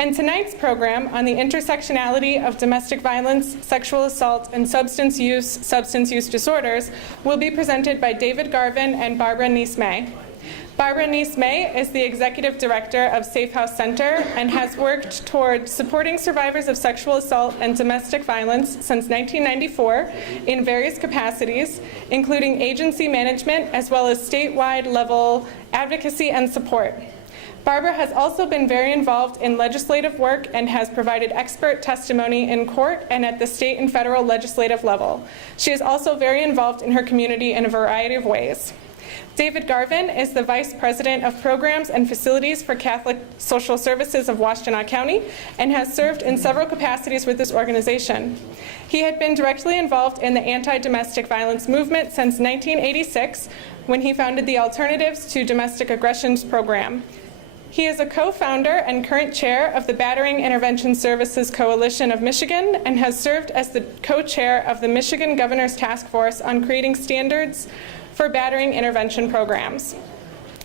And tonight's program on the intersectionality of domestic violence, sexual assault, and substance use disorders will be presented by David Garvin and Barbara Niess May. Barbara Niess May is the Executive Director of SafeHouse Center and has worked toward supporting survivors of sexual assault and domestic violence since 1994 in various capacities, including agency management as well as statewide level advocacy and support. Barbara has also been very involved in legislative work and has provided expert testimony in court and at the state and federal legislative level. She is also very involved in her community in a variety of ways. David Garvin is the Vice President of Programs and Facilities for Catholic Social Services of Washtenaw County and has served in several capacities with this organization. He had been directly involved in the anti-domestic violence movement since 1986 when he founded the Alternatives to Domestic Aggressions program. He is a co-founder and current chair of the Battering Intervention Services Coalition of Michigan and has served as the co-chair of the Michigan Governor's Task Force on creating standards for battering intervention programs.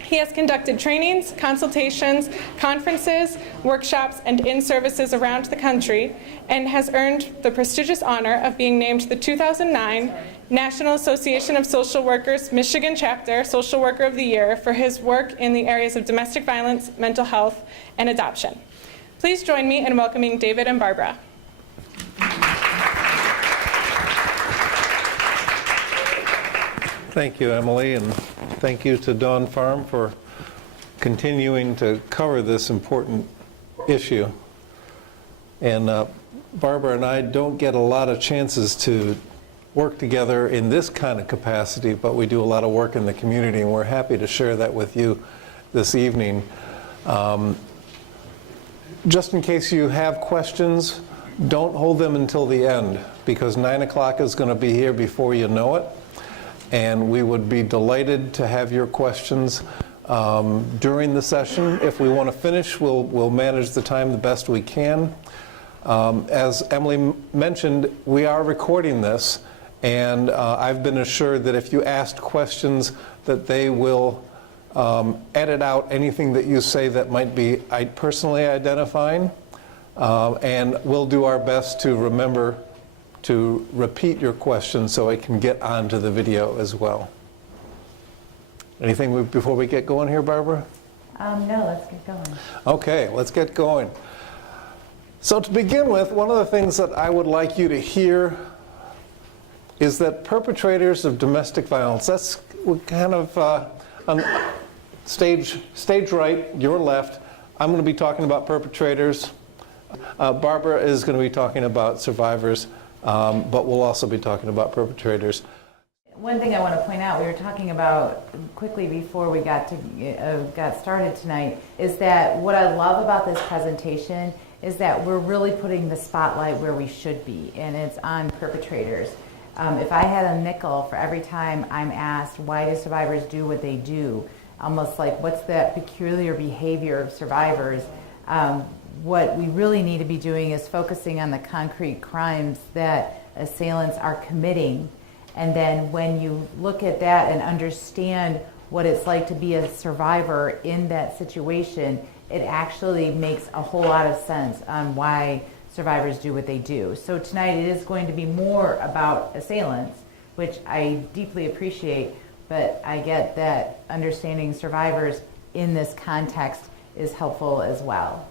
He has conducted trainings, consultations, conferences, workshops, and in-services around the country and has earned the prestigious honor of being named the 2009 National Association of Social Workers Michigan Chapter Social Worker of the Year for his work in the areas of domestic violence, mental health, and adoption. Please join me in welcoming David and Barbara. Thank you, Emily, and thank you to Dawn Farm for continuing to cover this important issue. And Barbara and I don't get a lot of chances to work together in this kind of capacity, but we do a lot of work in the community, and we're happy to share that with you this evening. Just in case you have questions, don't hold them until the end, because 9 o'clock is going to be here before you know it. And we would be delighted to have your questions during the session. If we want to finish, we'll manage the time the best we can. As Emily mentioned, we are recording this, and I've been assured that if you asked questions, that they will edit out anything that you say that might be personally identifying, and we'll do our best to remember to repeat your question so it can get onto the video as well. Anything before we get going here, Barbara? No, let's get going. Okay, let's get going. So to begin with, one of the things that I would like you to hear is that perpetrators of domestic violence, that's kind of on stage right, your left, I'm going to be talking about perpetrators. Barbara is going to be talking about survivors. But we'll also be talking about perpetrators. One thing I want to point out, we were talking about quickly before we got started tonight, is that what I love about this presentation is that we're really putting the spotlight where we should be, and it's on perpetrators. If I had a nickel for every time I'm asked, why do survivors do what they do, almost like what's that peculiar behavior of survivors, what we really need to be doing is focusing on the concrete crimes that assailants are committing. And then when you look at that and understand what it's like to be a survivor in that situation, it actually makes a whole lot of sense on why survivors do what they do. So tonight it is going to be more about assailants, which I deeply appreciate, but I get that understanding survivors in this context is helpful as well.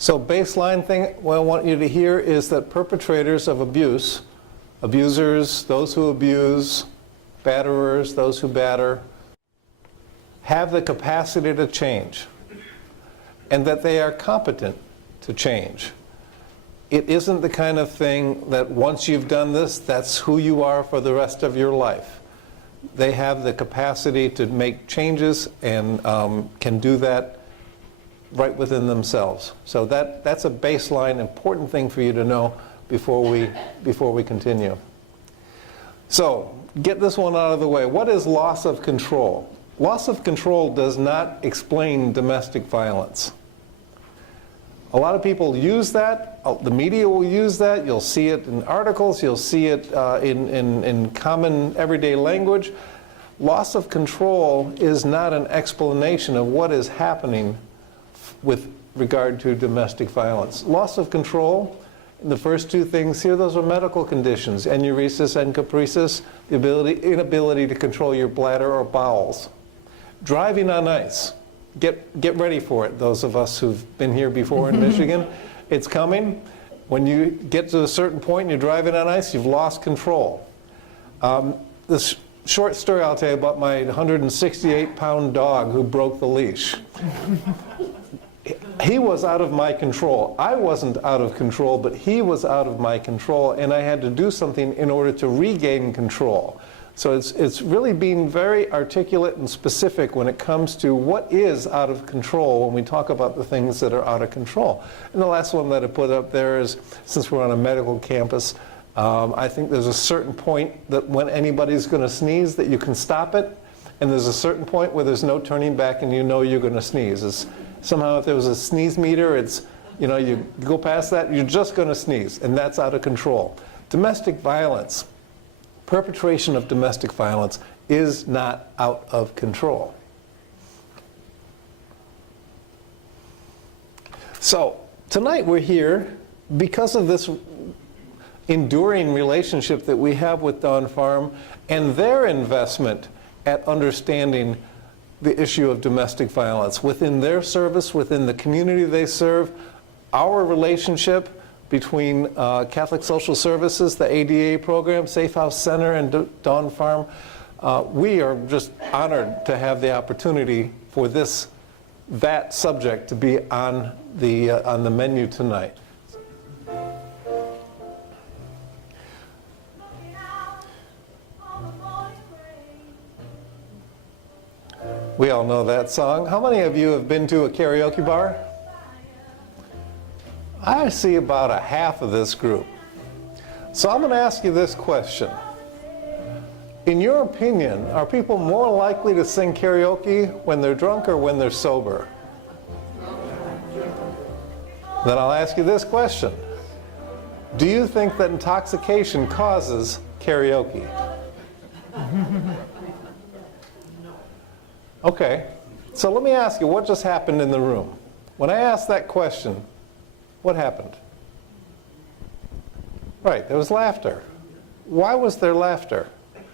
So baseline thing what I want you to hear is that perpetrators of abuse, abusers, those who abuse, batterers, those who batter, have the capacity to change, and that they are competent to change. It isn't the kind of thing that once you've done this, that's who you are for the rest of your life. They have the capacity to make changes and can do that right within themselves. So that's a baseline important thing for you to know before we continue. So get this one out of the way. What is loss of control? Loss of control does not explain domestic violence. A lot of people use that. The media will use that. You'll see it in articles. You'll see it in common everyday language. Loss of control is not an explanation of what is happening with regard to domestic violence. Loss of control, the first two things here, those are medical conditions, enuresis and capresis, the inability to control your bladder or bowels. Driving on ice, get ready for it, those of us who've been here before in Michigan. It's coming. When you get to a certain point and you're driving on ice, you've lost control. This short story I'll tell you about my 168-pound dog who broke the leash. He was out of my control. I wasn't out of control, but he was out of my control, and I had to do something in order to regain control. So it's really being very articulate and specific when it comes to what is out of control when we talk about the things that are out of control. And the last one that I put up there is, since we're on a medical campus, I think there's a certain point that when anybody's going to sneeze that you can stop it, and there's a certain point where there's no turning back and you know you're going to sneeze. Somehow if there was a sneeze meter, it's, you know, you go past that, you're just going to sneeze, and that's out of control. Domestic violence, perpetration of domestic violence is not out of control. So tonight we're here because of this enduring relationship that we have with Dawn Farm and their investment at understanding the issue of domestic violence within their service, within the community they serve, our relationship between Catholic Social Services, the ADA program, SafeHouse Center, and Dawn Farm. We are just honored to have the opportunity for that subject to be on the menu tonight. We all know that song. How many of you have been to a karaoke bar? I see about a half of this group. So I'm going to ask you this question. In your opinion, are people more likely to sing karaoke when they're drunk or when they're sober? Then I'll ask you this question. Do you think that intoxication causes karaoke? Okay, so let me ask you, what just happened in the room? When I asked that question, what happened? Right, there was laughter. Why was there laughter? It's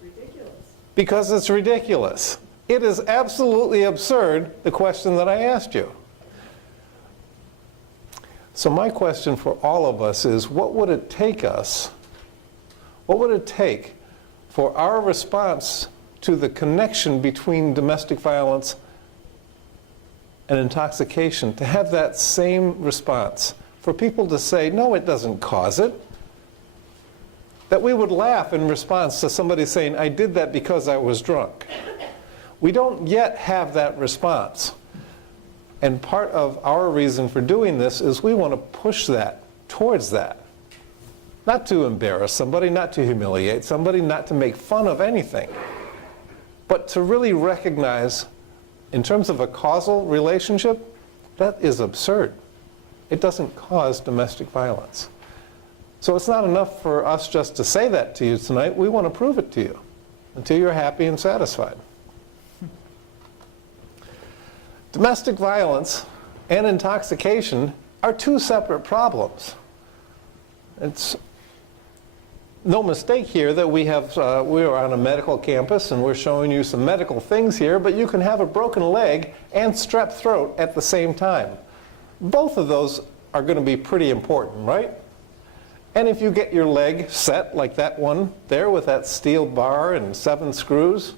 ridiculous. Because it's ridiculous. It is absolutely absurd, the question that I asked you. So my question for all of us is, what would it take for our response to the connection between domestic violence and intoxication to have that same response? For people to say, no, it doesn't cause it. That we would laugh in response to somebody saying, I did that because I was drunk. We don't yet have that response. And part of our reason for doing this is we want to push that towards that. Not to embarrass somebody, not to humiliate somebody, not to make fun of anything, but to really recognize, in terms of a causal relationship, that is absurd. It doesn't cause domestic violence. So it's not enough for us just to say that to you tonight. We want to prove it to you until you're happy and satisfied. Domestic violence and intoxication are two separate problems. It's no mistake here that we are on a medical campus and we're showing you some medical things here, but you can have a broken leg and strep throat at the same time. Both of those are going to be pretty important, right? And if you get your leg set like that one there with that steel bar and 7 screws,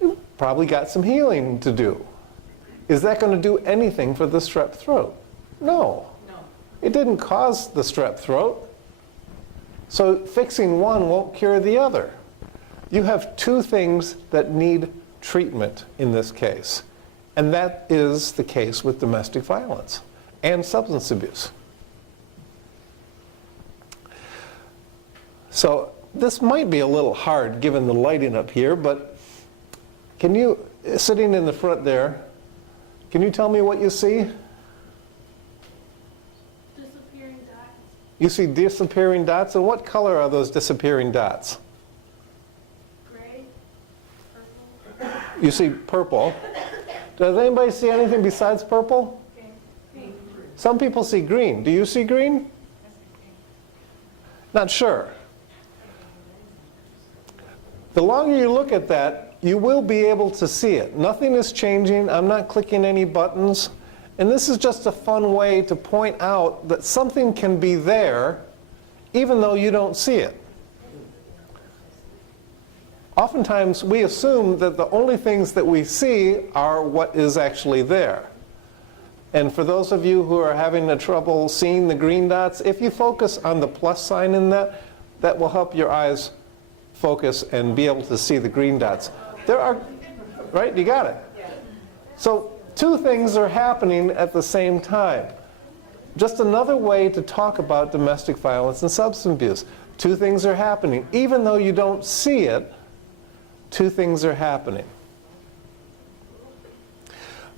you probably got some healing to do. Is that going to do anything for the strep throat? No. It didn't cause the strep throat. So fixing one won't cure the other. You have two things that need treatment in this case. And that is the case with domestic violence and substance abuse. So this might be a little hard given the lighting up here, but can you, sitting in the front there, can you tell me what you see? Disappearing dots. You see disappearing dots, and what color are those disappearing dots? Gray. Purple. You see purple. Does anybody see anything besides purple? Some people see green. Do you see green? Not sure. The longer you look at that, you will be able to see it. Nothing is changing. I'm not clicking any buttons. And this is just a fun way to point out that something can be there even though you don't see it. Oftentimes, we assume that the only things that we see are what is actually there. And for those of you who are having trouble seeing the green dots, if you focus on the plus sign in that, that will help your eyes focus and be able to see the green dots. There are, right? You got it. So two things are happening at the same time. Just another way to talk about domestic violence and substance abuse. Two things are happening. Even though you don't see it, two things are happening.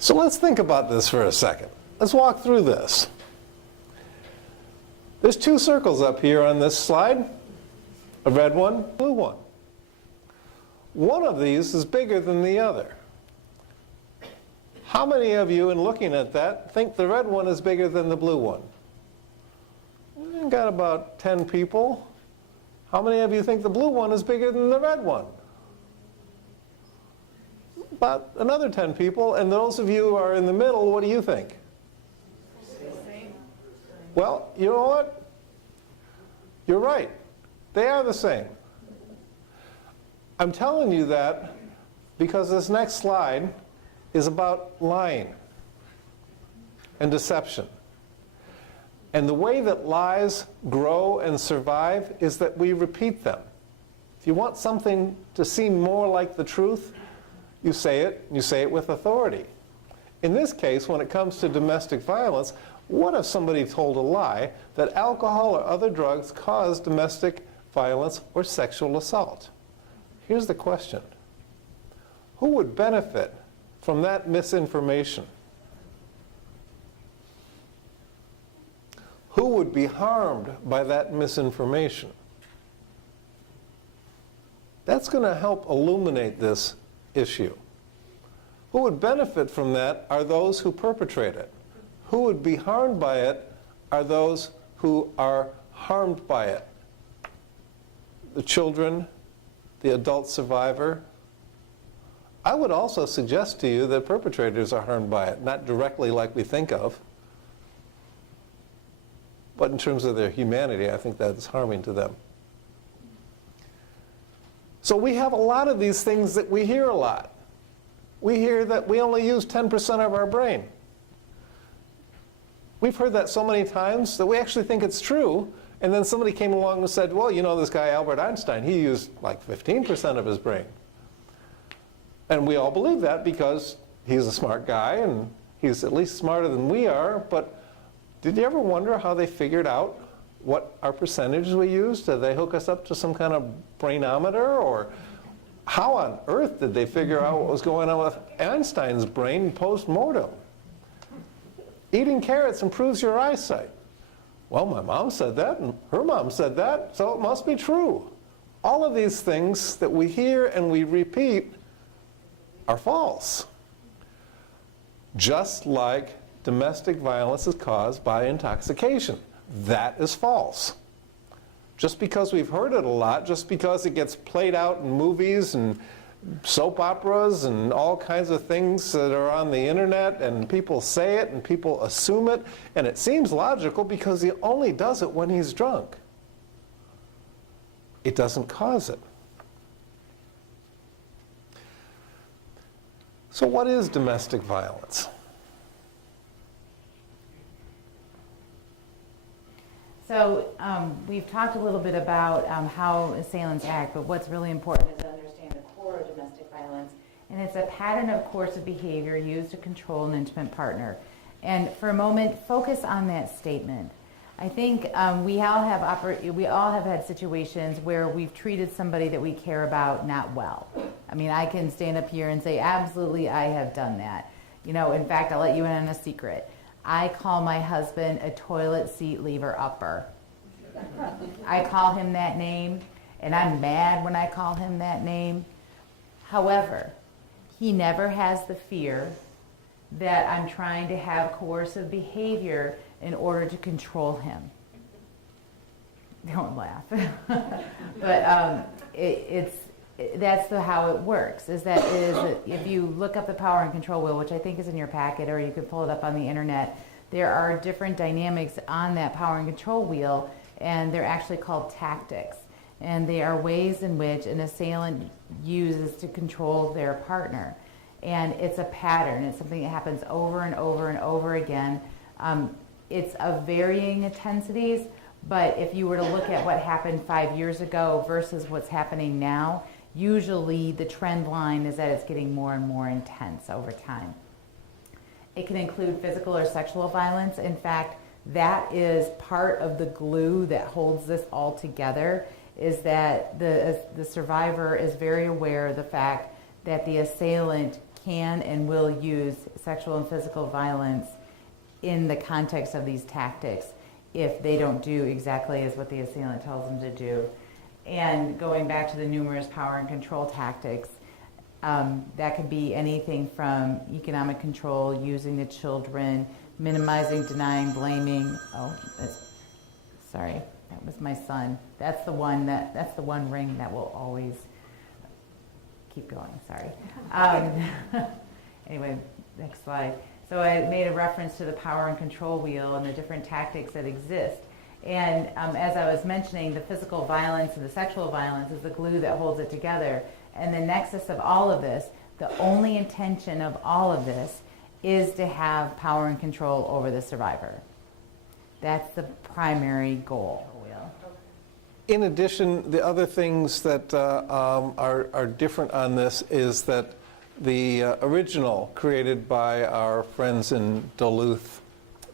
So let's think about this for a second. Let's walk through this. There's two circles up here on this slide, a red one, blue one. One of these is bigger than the other. How many of you, in looking at that, think the red one is bigger than the blue one? We've got about 10 people. How many of you think the blue one is bigger than the red one? About another 10 people. And those of you who are in the middle, what do you think? Same. Well, you know what? You're right. They are the same. I'm telling you that because this next slide is about lying and deception. And the way that lies grow and survive is that we repeat them. If you want something to seem more like the truth, you say it with authority. In this case, when it comes to domestic violence, what if somebody told a lie that alcohol or other drugs cause domestic violence or sexual assault? Here's the question. Who would benefit from that misinformation? Who would be harmed by that misinformation? That's going to help illuminate this issue. Who would benefit from that are those who perpetrate it. Who would be harmed by it are those who are harmed by it. The children, the adult survivor. I would also suggest to you that perpetrators are harmed by it, not directly like we think of, but in terms of their humanity, I think that is harming to them. So we have a lot of these things that we hear a lot. We hear that we only use 10% of our brain. We've heard that so many times that we actually think it's true, and then somebody came along and said, well, you know this guy Albert Einstein, he used like 15% of his brain. And we all believe that because he's a smart guy and he's at least smarter than we are, but did you ever wonder how they figured out what our percentages we used? Did they hook us up to some kind of brainometer? Or how on earth did they figure out what was going on with Einstein's brain post-mortem? Eating carrots improves your eyesight. Well, my mom said that, and her mom said that, so it must be true. All of these things that we hear and we repeat are false. Just like domestic violence is caused by intoxication. That is false. Just because we've heard it a lot, just because it gets played out in movies and soap operas and all kinds of things that are on the internet, and people say it and people assume it, and it seems logical because he only does it when he's drunk. It doesn't cause it. So what is domestic violence? So we've talked a little bit about how assailants act, but what's really important is to understand the core of domestic violence. And it's a pattern of coercive behavior used to control an intimate partner. And for a moment, focus on that statement. I think we all have had situations where we've treated somebody that we care about not well. I mean, I can stand up here and say, absolutely, I have done that. You know, in fact, I'll let you in on a secret. I call my husband a toilet seat lever upper. I call him that name, and I'm mad when I call him that name. However, he never has the fear that I'm trying to have coercive behavior in order to control him. Don't laugh. But that's how it works, is that if you look up the power and control wheel, which I think is in your packet, or you could pull it up on the internet, there are different dynamics on that power and control wheel, and they're actually called tactics. And they are ways in which an assailant uses to control their partner. And it's a pattern. It's something that happens over and over and over again. It's of varying intensities, but if you were to look at what happened 5 years ago versus what's happening now, usually the trend line is that it's getting more and more intense over time. It can include physical or sexual violence. In fact, that is part of the glue that holds this all together, is that the survivor is very aware of the fact that the assailant can and will use sexual and physical violence in the context of these tactics if they don't do exactly as what the assailant tells them to do. And going back to the numerous power and control tactics, that could be anything from economic control, using the children, minimizing, denying, blaming. Sorry, that was my son. That's the one ring that will always keep going. Sorry. Anyway, next slide. So I made a reference to the power and control wheel and the different tactics that exist. And as I was mentioning, the physical violence and the sexual violence is the glue that holds it together. And the nexus of all of this, the only intention of all of this, is to have power and control over the survivor. That's the primary goal. In addition, the other things that are different on this is that the original, created by our friends in Duluth,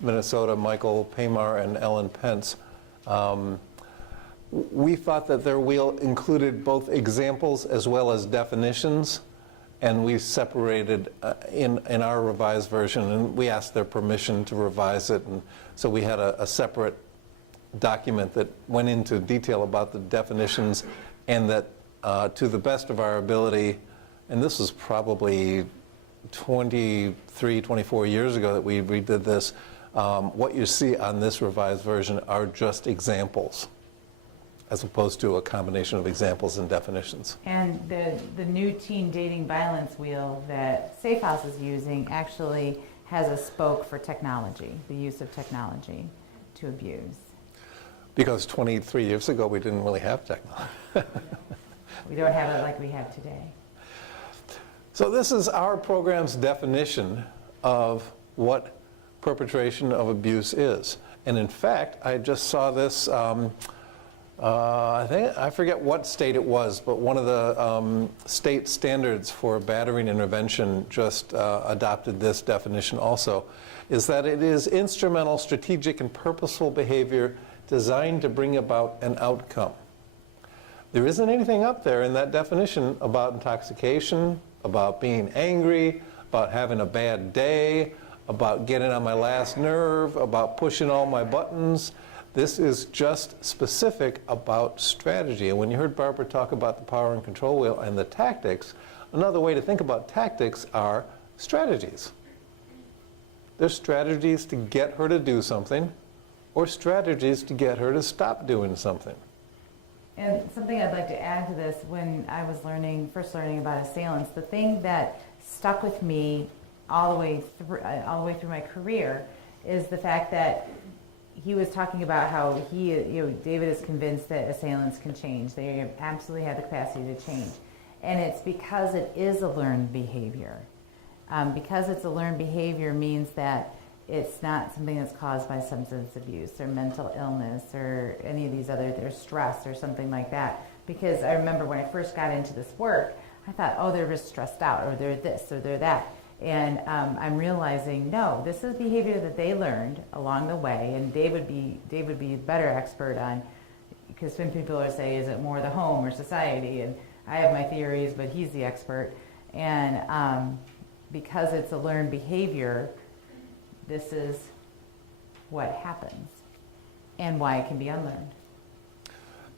Minnesota, Michael Paymar and Ellen Pence, we thought that their wheel included both examples as well as definitions, and we separated in our revised version, and we asked their permission to revise it, and so we had a separate document that went into detail about the definitions, and that to the best of our ability, and this was probably 23, 24 years ago that we redid this, what you see on this revised version are just examples, as opposed to a combination of examples and definitions. And the new teen dating violence wheel that SafeHouse is using actually has a spoke for technology, the use of technology to abuse. Because 23 years ago, we didn't really have technology. We don't have it like we have today. So this is our program's definition of what perpetration of abuse is. And in fact, I just saw this, I forget what state it was, but one of the state standards for battering intervention just adopted this definition also, is that it is instrumental, strategic, and purposeful behavior designed to bring about an outcome. There isn't anything up there in that definition about intoxication, about being angry, about having a bad day, about getting on my last nerve, about pushing all my buttons. This is just specific about strategy. And when you heard Barbara talk about the power and control wheel and the tactics, another way to think about tactics are strategies. There's strategies to get her to do something, or strategies to get her to stop doing something. And something I'd like to add to this, when I was first learning about assailants, the thing that stuck with me all the way through my career is the fact that he was talking about how David is convinced that assailants can change. They absolutely have the capacity to change. And it's because it is a learned behavior. Because it's a learned behavior means that it's not something that's caused by substance abuse or mental illness or any of these or stress or something like that. Because I remember when I first got into this work, I thought, oh, they're just stressed out, or they're this, or they're that. And I'm realizing, no, this is behavior that they learned along the way, and Dave would be a better expert on, because when people are saying, is it more the home or society? And I have my theories, but he's the expert. And because it's a learned behavior, this is what happens and why it can be unlearned.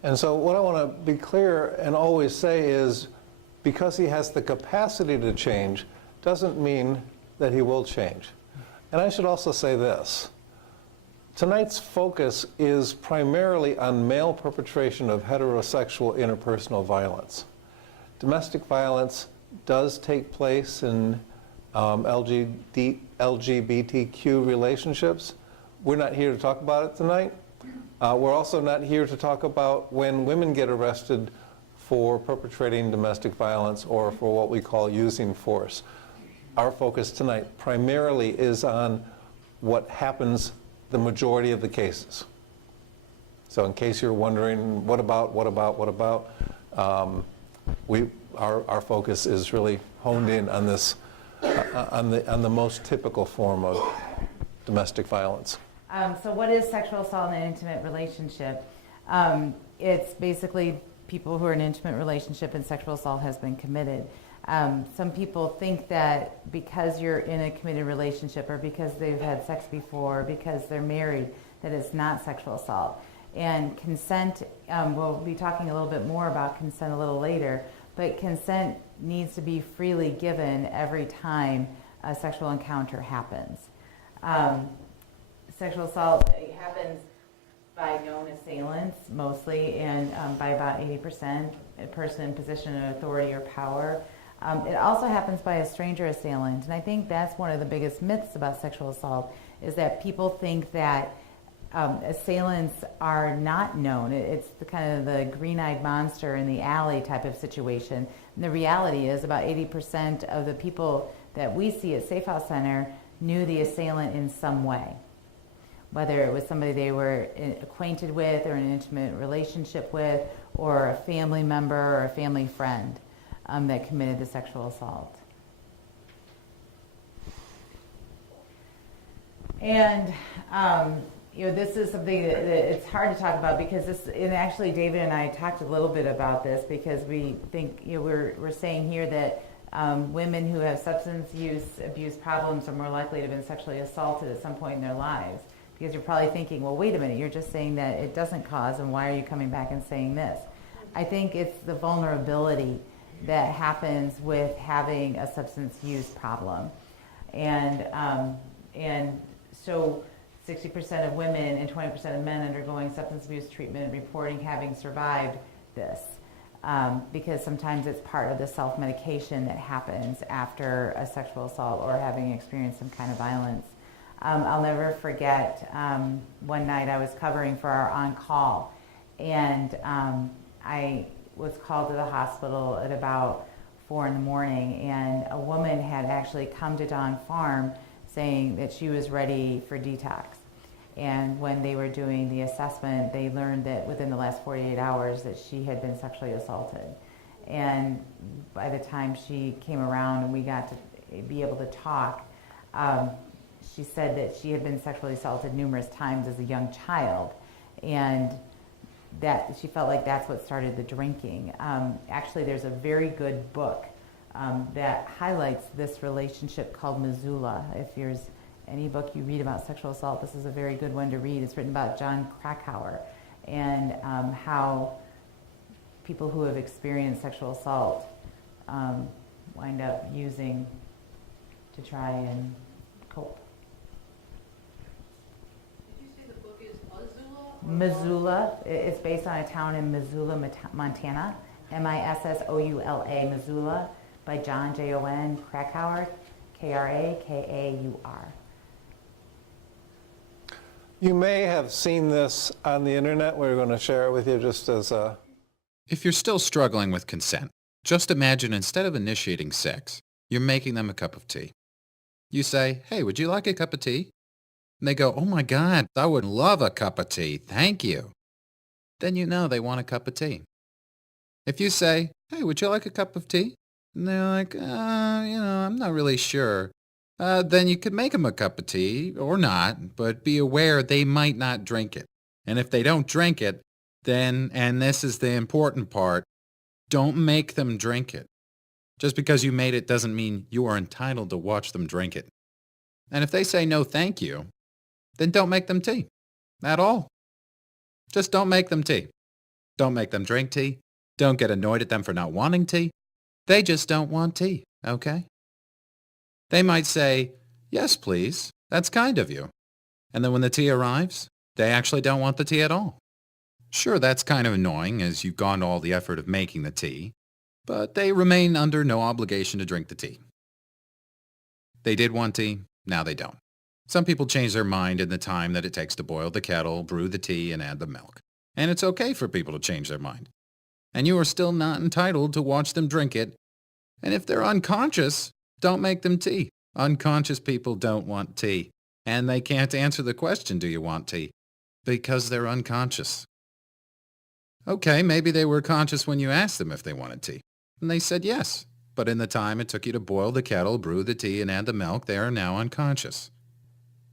And so what I want to be clear and always say is, because he has the capacity to change doesn't mean that he will change. And I should also say this. Tonight's focus is primarily on male perpetration of heterosexual interpersonal violence. Domestic violence does take place in LGBTQ relationships. We're not here to talk about it tonight. We're also not here to talk about when women get arrested for perpetrating domestic violence or for what we call using force. Our focus tonight primarily is on what happens the majority of the cases. So in case you're wondering, what about, our focus is really honed in on this, on the most typical form of domestic violence. So what is sexual assault in an intimate relationship? It's basically people who are in an intimate relationship and sexual assault has been committed. Some people think that because you're in a committed relationship or because they've had sex before, or because they're married, that it's not sexual assault. And consent, we'll be talking a little bit more about consent a little later, but consent needs to be freely given every time a sexual encounter happens. Sexual assault happens by known assailants mostly, and by about 80%, a person in position of authority or power. It also happens by a stranger assailant, and I think that's one of the biggest myths about sexual assault, is that people think that assailants are not known. It's the kind of the green-eyed monster in the alley type of situation. And the reality is about 80% of the people that we see at SafeHouse Center knew the assailant in some way, whether it was somebody they were acquainted with or in an intimate relationship with, or a family member or a family friend that committed the sexual assault. And this is something that it's hard to talk about because this, and actually David and I talked a little bit about this because we think, we're saying here that women who have substance use abuse problems are more likely to have been sexually assaulted at some point in their lives. Because you're probably thinking, well, wait a minute, you're just saying that it doesn't cause, and why are you coming back and saying this? I think it's the vulnerability that happens with having a substance use problem. And so 60% of women and 20% of men undergoing substance abuse treatment reporting having survived this. Because sometimes it's part of the self-medication that happens after a sexual assault or having experienced some kind of violence. I'll never forget one night I was covering for our on-call, and I was called to the hospital at about 4 in the morning, and a woman had actually come to Dawn Farm saying that she was ready for detox. And when they were doing the assessment, they learned that within the last 48 hours that she had been sexually assaulted. And by the time she came around and we got to be able to talk, she said that she had been sexually assaulted numerous times as a young child, and that she felt like that's what started the drinking. Actually, there's a very good book that highlights this relationship called Missoula. If there's any book you read about sexual assault, this is a very good one to read. It's written about John Krakauer and how people who have experienced sexual assault wind up using to try and cope. Missoula. It's based on a town in Missoula, Montana. Missoula, Missoula, by John Jon Krakauer, Krakaur. You may have seen this on the internet. We're going to share it with you just as a... If you're still struggling with consent, just imagine instead of initiating sex, you're making them a cup of tea. You say, "Hey, would you like a cup of tea?" And they go, "Oh my God, I would love a cup of tea, thank you." Then you know they want a cup of tea. If you say, "Hey, would you like a cup of tea?" And they're like, I'm not really sure. Then you could make them a cup of tea, or not, but be aware they might not drink it. And if they don't drink it, then, and this is the important part, don't make them drink it. Just because you made it doesn't mean you are entitled to watch them drink it. And if they say no thank you, then don't make them tea. At all. Just don't make them tea. Don't make them drink tea. Don't get annoyed at them for not wanting tea. They just don't want tea, okay? They might say, "Yes, please. That's kind of you." And then when the tea arrives, they actually don't want the tea at all. Sure, that's kind of annoying as you've gone to all the effort of making the tea, but they remain under no obligation to drink the tea. They did want tea, now they don't. Some people change their mind in the time that it takes to boil the kettle, brew the tea, and add the milk. And it's okay for people to change their mind. And you are still not entitled to watch them drink it. And if they're unconscious, don't make them tea. Unconscious people don't want tea. And they can't answer the question, "Do you want tea?" because they're unconscious. Okay, maybe they were conscious when you asked them if they wanted tea. And they said yes. But in the time it took you to boil the kettle, brew the tea, and add the milk, they are now unconscious.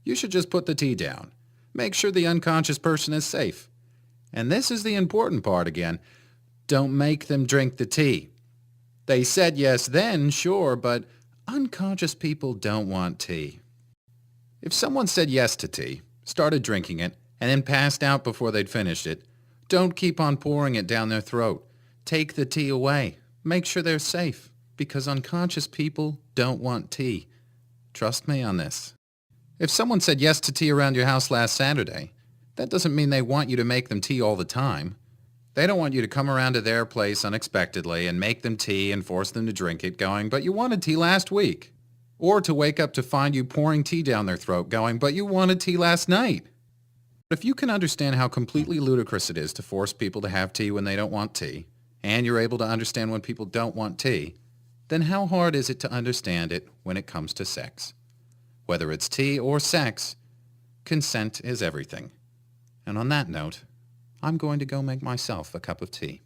You should just put the tea down. Make sure the unconscious person is safe. And this is the important part again. Don't make them drink the tea. They said yes then, sure, but unconscious people don't want tea. If someone said yes to tea, started drinking it, and then passed out before they'd finished it, don't keep on pouring it down their throat. Take the tea away. Make sure they're safe, because unconscious people don't want tea. Trust me on this. If someone said yes to tea around your house last Saturday, that doesn't mean they want you to make them tea all the time. They don't want you to come around to their place unexpectedly and make them tea and force them to drink it going, "But you wanted tea last week." Or to wake up to find you pouring tea down their throat going, "But you wanted tea last night." But if you can understand how completely ludicrous it is to force people to have tea when they don't want tea, and you're able to understand when people don't want tea, then how hard is it to understand it when it comes to sex? Whether it's tea or sex, consent is everything. And on that note, I'm going to go make myself a cup of tea.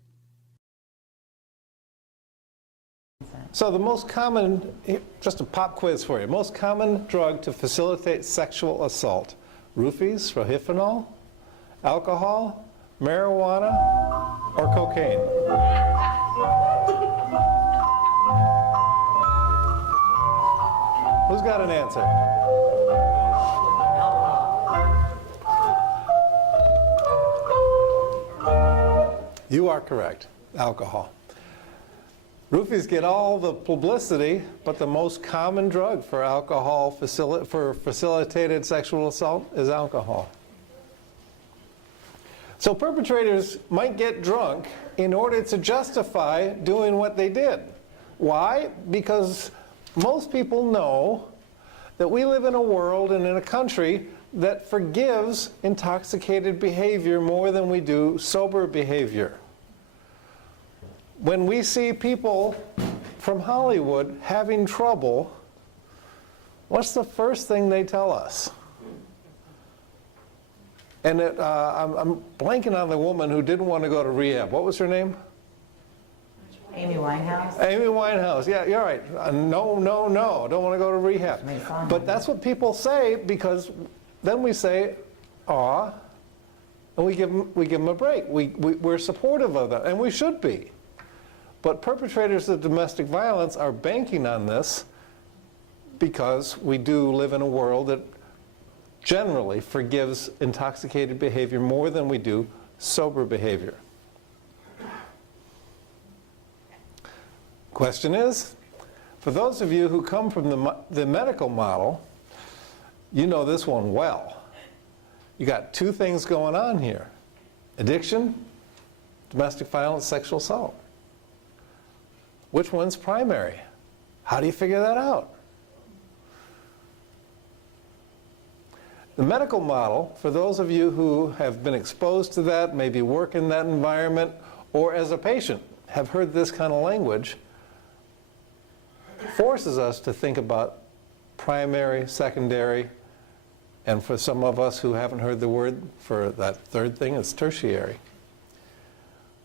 So the most common, just a pop quiz for you, most common drug to facilitate sexual assault: roofies, rohypnol, alcohol, marijuana, or cocaine? Who's got an answer? You are correct. Alcohol. Roofies get all the publicity, but the most common drug for alcohol for facilitated sexual assault is alcohol. So perpetrators might get drunk in order to justify doing what they did. Why? Because most people know that we live in a world and in a country that forgives intoxicated behavior more than we do sober behavior. When we see people from Hollywood having trouble, what's the first thing they tell us? And I'm blanking on the woman who didn't want to go to rehab. What was her name? Amy Winehouse. Amy Winehouse. Yeah, you're right. No, don't want to go to rehab. But that's what people say, because then we say, aw, and we give them a break. We're supportive of them, and we should be. But perpetrators of domestic violence are banking on this because we do live in a world that generally forgives intoxicated behavior more than we do sober behavior. Question is, for those of you who come from the medical model, you know this one well. You got two things going on here: addiction, domestic violence, sexual assault. Which one's primary? How do you figure that out? The medical model, for those of you who have been exposed to that, maybe work in that environment, or as a patient have heard this kind of language, forces us to think about primary, secondary, and for some of us who haven't heard the word for that third thing, it's tertiary.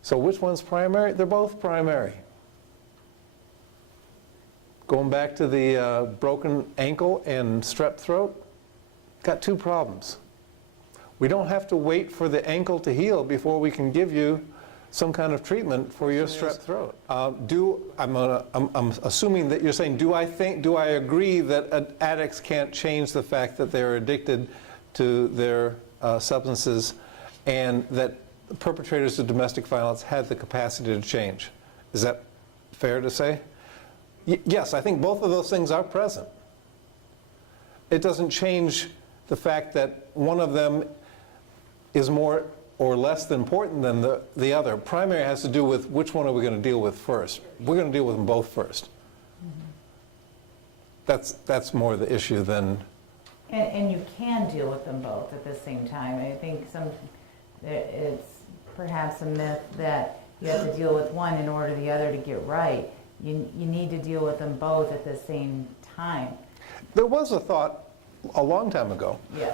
So which one's primary? They're both primary. Going back to the broken ankle and strep throat, got two problems. We don't have to wait for the ankle to heal before we can give you some kind of treatment for your strep throat. I'm assuming that you're saying, do I agree that addicts can't change the fact that they're addicted to their substances, and that perpetrators of domestic violence have the capacity to change? Is that fair to say? Yes, I think both of those things are present. it doesn't change the fact that one of them is more or less important than the other. Primary has to do with which one are we going to deal with first. We're going to deal with them both first. That's more the issue than... And you can deal with them both at the same time. I think it's perhaps a myth that you have to deal with one in order the other to get right. You need to deal with them both at the same time. There was a thought a long time ago Yeah.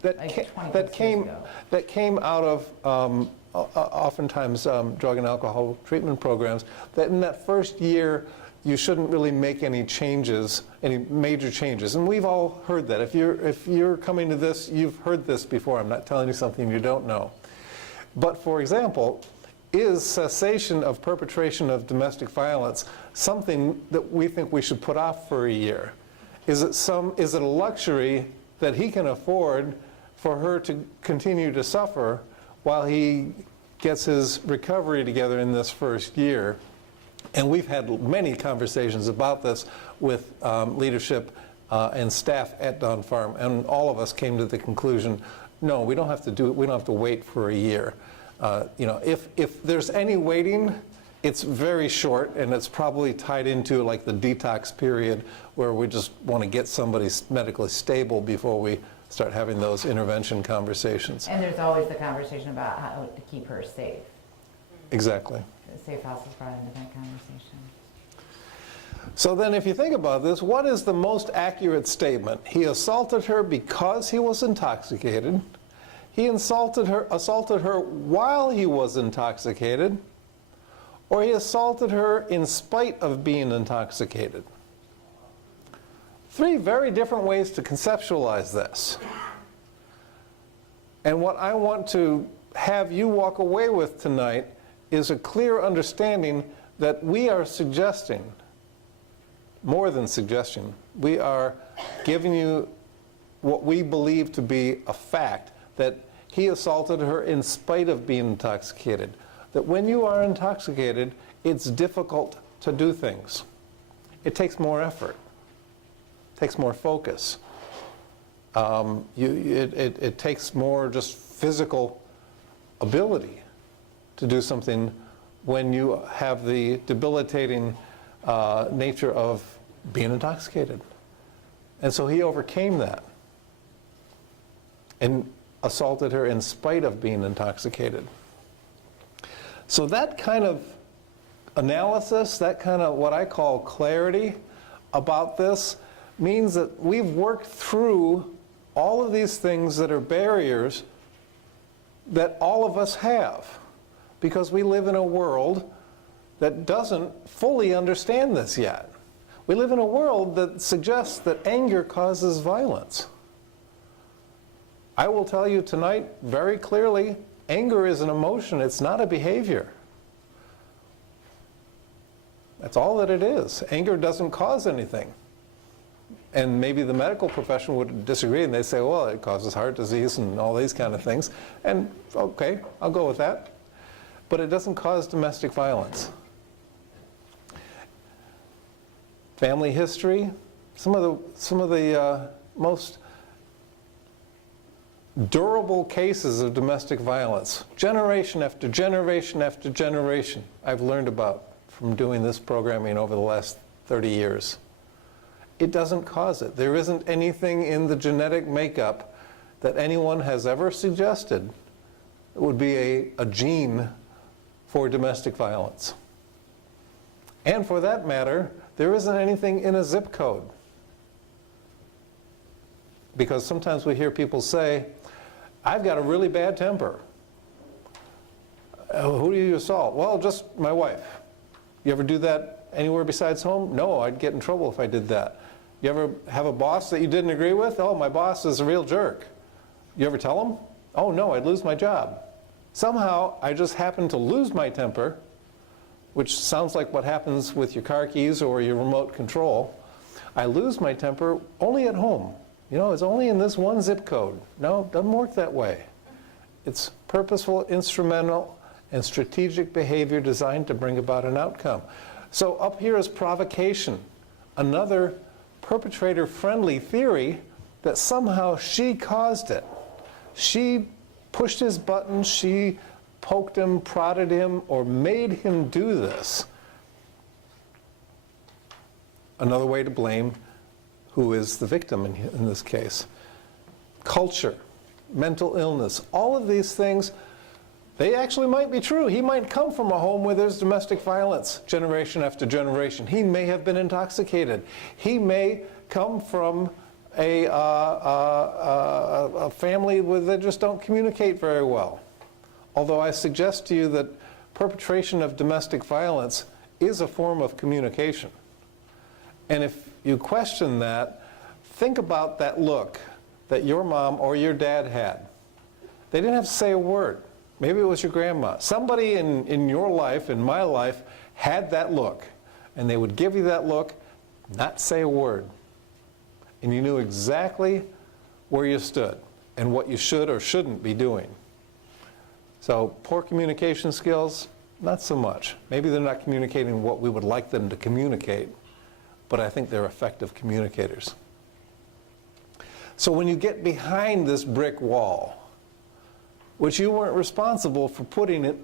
that, Like 20 years ago. that came out of oftentimes drug and alcohol treatment programs, that in that first year you shouldn't really make any changes, any major changes. And we've all heard that. If you're coming to this, you've heard this before. I'm not telling you something you don't know. But for example, is cessation of perpetration of domestic violence something that we think we should put off for a year? Is it a luxury that he can afford for her to continue to suffer while he gets his recovery together in this first year? And we've had many conversations about this with leadership and staff at Don Farm, and all of us came to the conclusion, no, we don't have to do it. We don't have to wait for a year. If there's any waiting, it's very short, and it's probably tied into like the detox period where we just want to get somebody medically stable before we start having those intervention conversations. And there's always the conversation about how to keep her safe. Exactly. SafeHouse is brought into that conversation. So then if you think about this, what is the most accurate statement? He assaulted her because he was intoxicated. He assaulted her while he was intoxicated, or he assaulted her in spite of being intoxicated. Three very different ways to conceptualize this. And what I want to have you walk away with tonight is a clear understanding that we are suggesting, more than suggestion, we are giving you what we believe to be a fact, that he assaulted her in spite of being intoxicated. That when you are intoxicated, it's difficult to do things. It takes more effort. It takes more focus. It takes more just physical ability to do something when you have the debilitating nature of being intoxicated. And so he overcame that and assaulted her in spite of being intoxicated. So that kind of analysis, that kind of what I call clarity about this, means that we've worked through all of these things that are barriers that all of us have, because we live in a world that doesn't fully understand this yet. We live in a world that suggests that anger causes violence. I will tell you tonight very clearly, anger is an emotion, it's not a behavior. That's all that it is. Anger doesn't cause anything. And maybe the medical profession would disagree, and they say, well, it causes heart disease and all these kind of things. And okay, I'll go with that. But it doesn't cause domestic violence. Family history, some of the most durable cases of domestic violence, generation after generation after generation, I've learned about from doing this programming over the last 30 years. It doesn't cause it. There isn't anything in the genetic makeup that anyone has ever suggested that would be a gene for domestic violence. And for that matter, there isn't anything in a zip code. Because sometimes we hear people say, I've got a really bad temper. Who do you assault? Well, just my wife. You ever do that anywhere besides home? No, I'd get in trouble if I did that. You ever have a boss that you didn't agree with? Oh, my boss is a real jerk. You ever tell him? Oh no, I'd lose my job. Somehow, I just happen to lose my temper, which sounds like what happens with your car keys or your remote control. I lose my temper only at home. You know, it's only in this one zip code. No, it doesn't work that way. It's purposeful, instrumental, and strategic behavior designed to bring about an outcome. So up here is provocation, another perpetrator-friendly theory that somehow she caused it. She pushed his buttons, she poked him, prodded him, or made him do this. Another way to blame who is the victim in this case. Culture, mental illness, all of these things, they actually might be true. He might come from a home where there's domestic violence generation after generation. He may have been intoxicated. He may come from a family where they just don't communicate very well. Although I suggest to you that perpetration of domestic violence is a form of communication. And if you question that, think about that look that your mom or your dad had. They didn't have to say a word. Maybe it was your grandma. Somebody in your life, in my life, had that look. And they would give you that look, not say a word. And you knew exactly where you stood and what you should or shouldn't be doing. So poor communication skills, not so much. Maybe they're not communicating what we would like them to communicate, but I think they're effective communicators. So when you get behind this brick wall, which you weren't responsible for putting it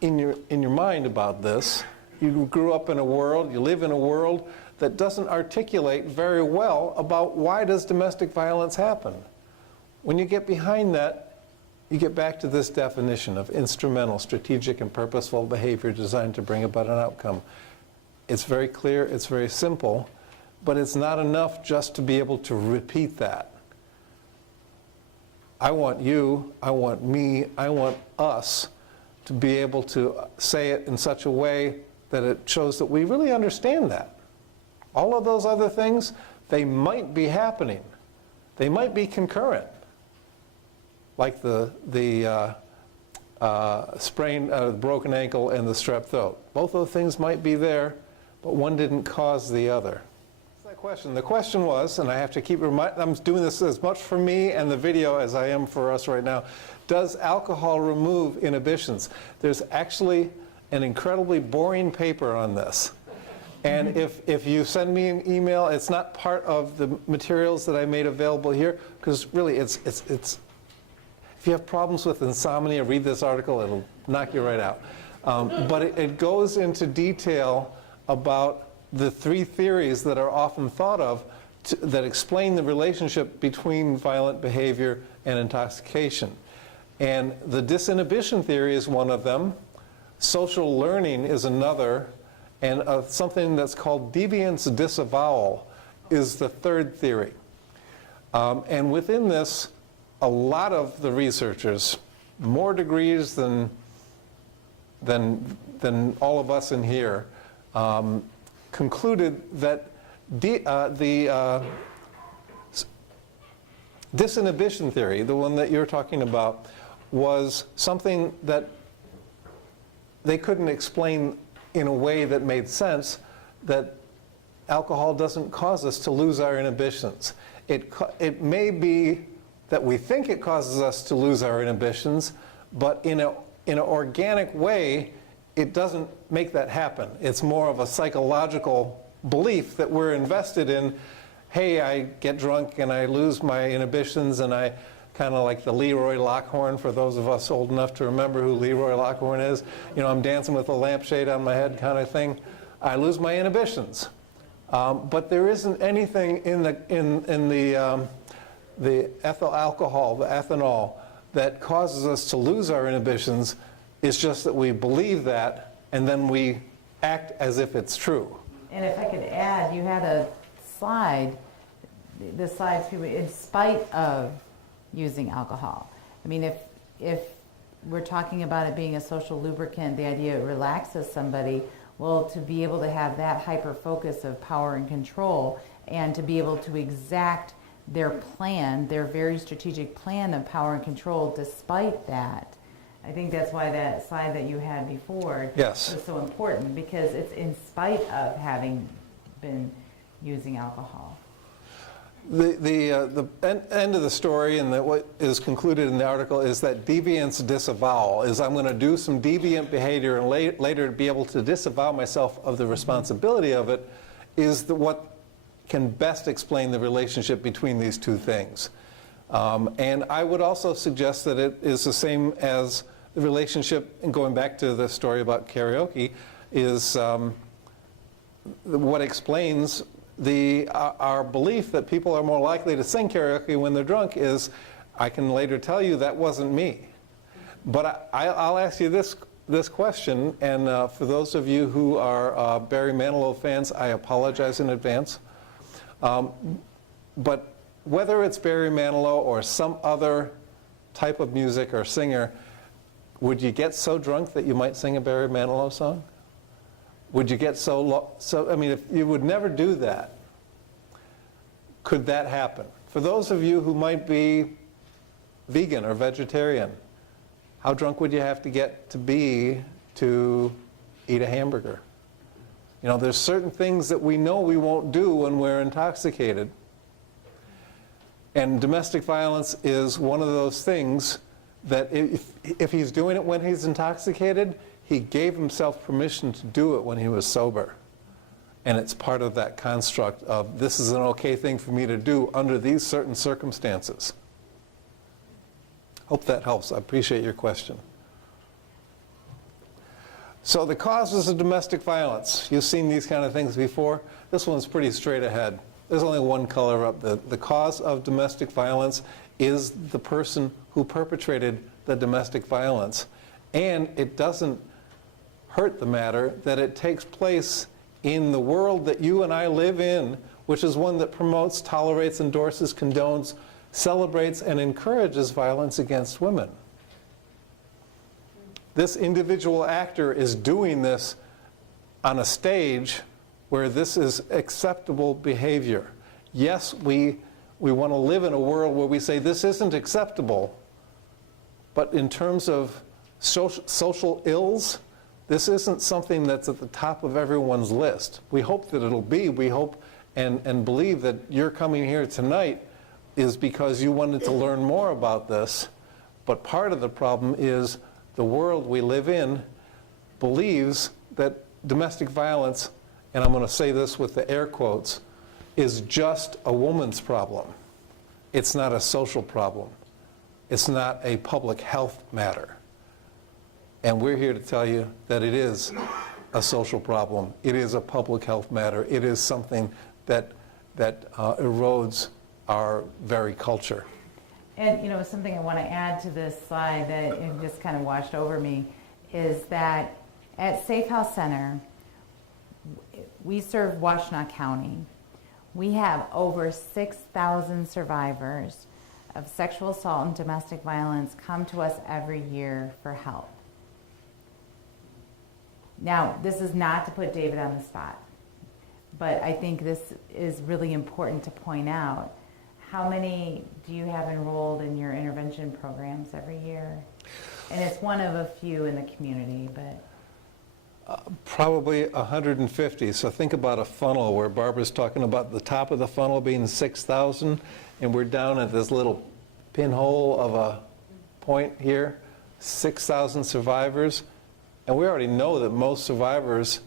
in your mind about this, you grew up in a world, you live in a world that doesn't articulate very well about why does domestic violence happen. When you get behind that, you get back to this definition of instrumental, strategic, and purposeful behavior designed to bring about an outcome. It's very clear, it's very simple, but it's not enough just to be able to repeat that. I want you, I want me, I want us to be able to say it in such a way that it shows that we really understand that. All of those other things, they might be happening. They might be concurrent, like the broken ankle and the strep throat. Both of the things might be there, but one didn't cause the other. That's that question. The question was, and I have to keep reminding, I'm doing this as much for me and the video as I am for us right now, does alcohol remove inhibitions? There's actually an incredibly boring paper on this. And if you send me an email, it's not part of the materials that I made available here, because really it's if you have problems with insomnia, read this article, it'll knock you right out. But it goes into detail about the three theories that are often thought of that explain the relationship between violent behavior and intoxication. And the disinhibition theory is one of them. Social learning is another. And something that's called deviance disavowal is the third theory. And within this, a lot of the researchers, more degrees than all of us in here, concluded that the disinhibition theory, the one that you're talking about, was something that they couldn't explain in a way that made sense, that alcohol doesn't cause us to lose our inhibitions. It may be that we think it causes us to lose our inhibitions, but in an organic way, it doesn't make that happen. It's more of a psychological belief that we're invested in. Hey, I get drunk and I lose my inhibitions, and I kind of like the Leroy Lockhorn, for those of us old enough to remember who Leroy Lockhorn is. You know, I'm dancing with a lampshade on my head kind of thing. I lose my inhibitions. But there isn't anything in the ethyl alcohol, the ethanol, that causes us to lose our inhibitions. It's just that we believe that, and then we act as if it's true. And if I could add, you had a slide, the slide in spite of using alcohol. I mean, if we're talking about it being a social lubricant, the idea it relaxes somebody, well, to be able to have that hyper focus of power and control, and to be able to exact their plan, their very strategic plan of power and control despite that, I think that's why that slide that you had before was so important, because it's in spite of having been using alcohol. The end of the story, and what is concluded in the article, is that deviance disavowal is I'm going to do some deviant behavior and later be able to disavow myself of the responsibility of it, is what can best explain the relationship between these two things. And I would also suggest that it is the same as the relationship, and going back to the story about karaoke, is what explains our belief that people are more likely to sing karaoke when they're drunk is, I can later tell you that wasn't me. But I'll ask you this question, and for those of you who are Barry Manilow fans, I apologize in advance. But whether it's Barry Manilow or some other type of music or singer, would you get so drunk that you might sing a Barry Manilow song? Would you get I mean, if you would never do that, could that happen? For those of you who might be vegan or vegetarian, how drunk would you have to get to be to eat a hamburger? You know, there's certain things that we know we won't do when we're intoxicated. And domestic violence is one of those things that if he's doing it when he's intoxicated, he gave himself permission to do it when he was sober. And it's part of that construct of, this is an okay thing for me to do under these certain circumstances. Hope that helps. I appreciate your question. So the causes of domestic violence. You've seen these kind of things before. This one's pretty straight ahead. There's only one color up. The cause of domestic violence is the person who perpetrated the domestic violence. And it doesn't hurt the matter that it takes place in the world that you and I live in, which is one that promotes, tolerates, endorses, condones, celebrates, and encourages violence against women. This individual actor is doing this on a stage where this is acceptable behavior. Yes, we want to live in a world where we say this isn't acceptable, but in terms of social ills, this isn't something that's at the top of everyone's list. We hope that it'll be. We hope and believe that you're coming here tonight is because you wanted to learn more about this. But part of the problem is the world we live in believes that domestic violence, and I'm going to say this with the air quotes, is just a woman's problem. It's not a social problem. It's not a public health matter. And we're here to tell you that it is a social problem. It is a public health matter. It is something that erodes our very culture. And you know, something I want to add to this slide that it just kind of washed over me is that at SafeHouse Center, we serve Washtenaw County. We have over 6,000 survivors of sexual assault and domestic violence come to us every year for help. Now, this is not to put David on the spot, but I think this is really important to point out. How many do you have enrolled in your intervention programs every year? And it's one of a few in the community, but... Probably 150. So think about a funnel where Barbara's talking about the top of the funnel being 6,000, and we're down at this little pinhole of a point here, 6,000 survivors. And we already know that most survivors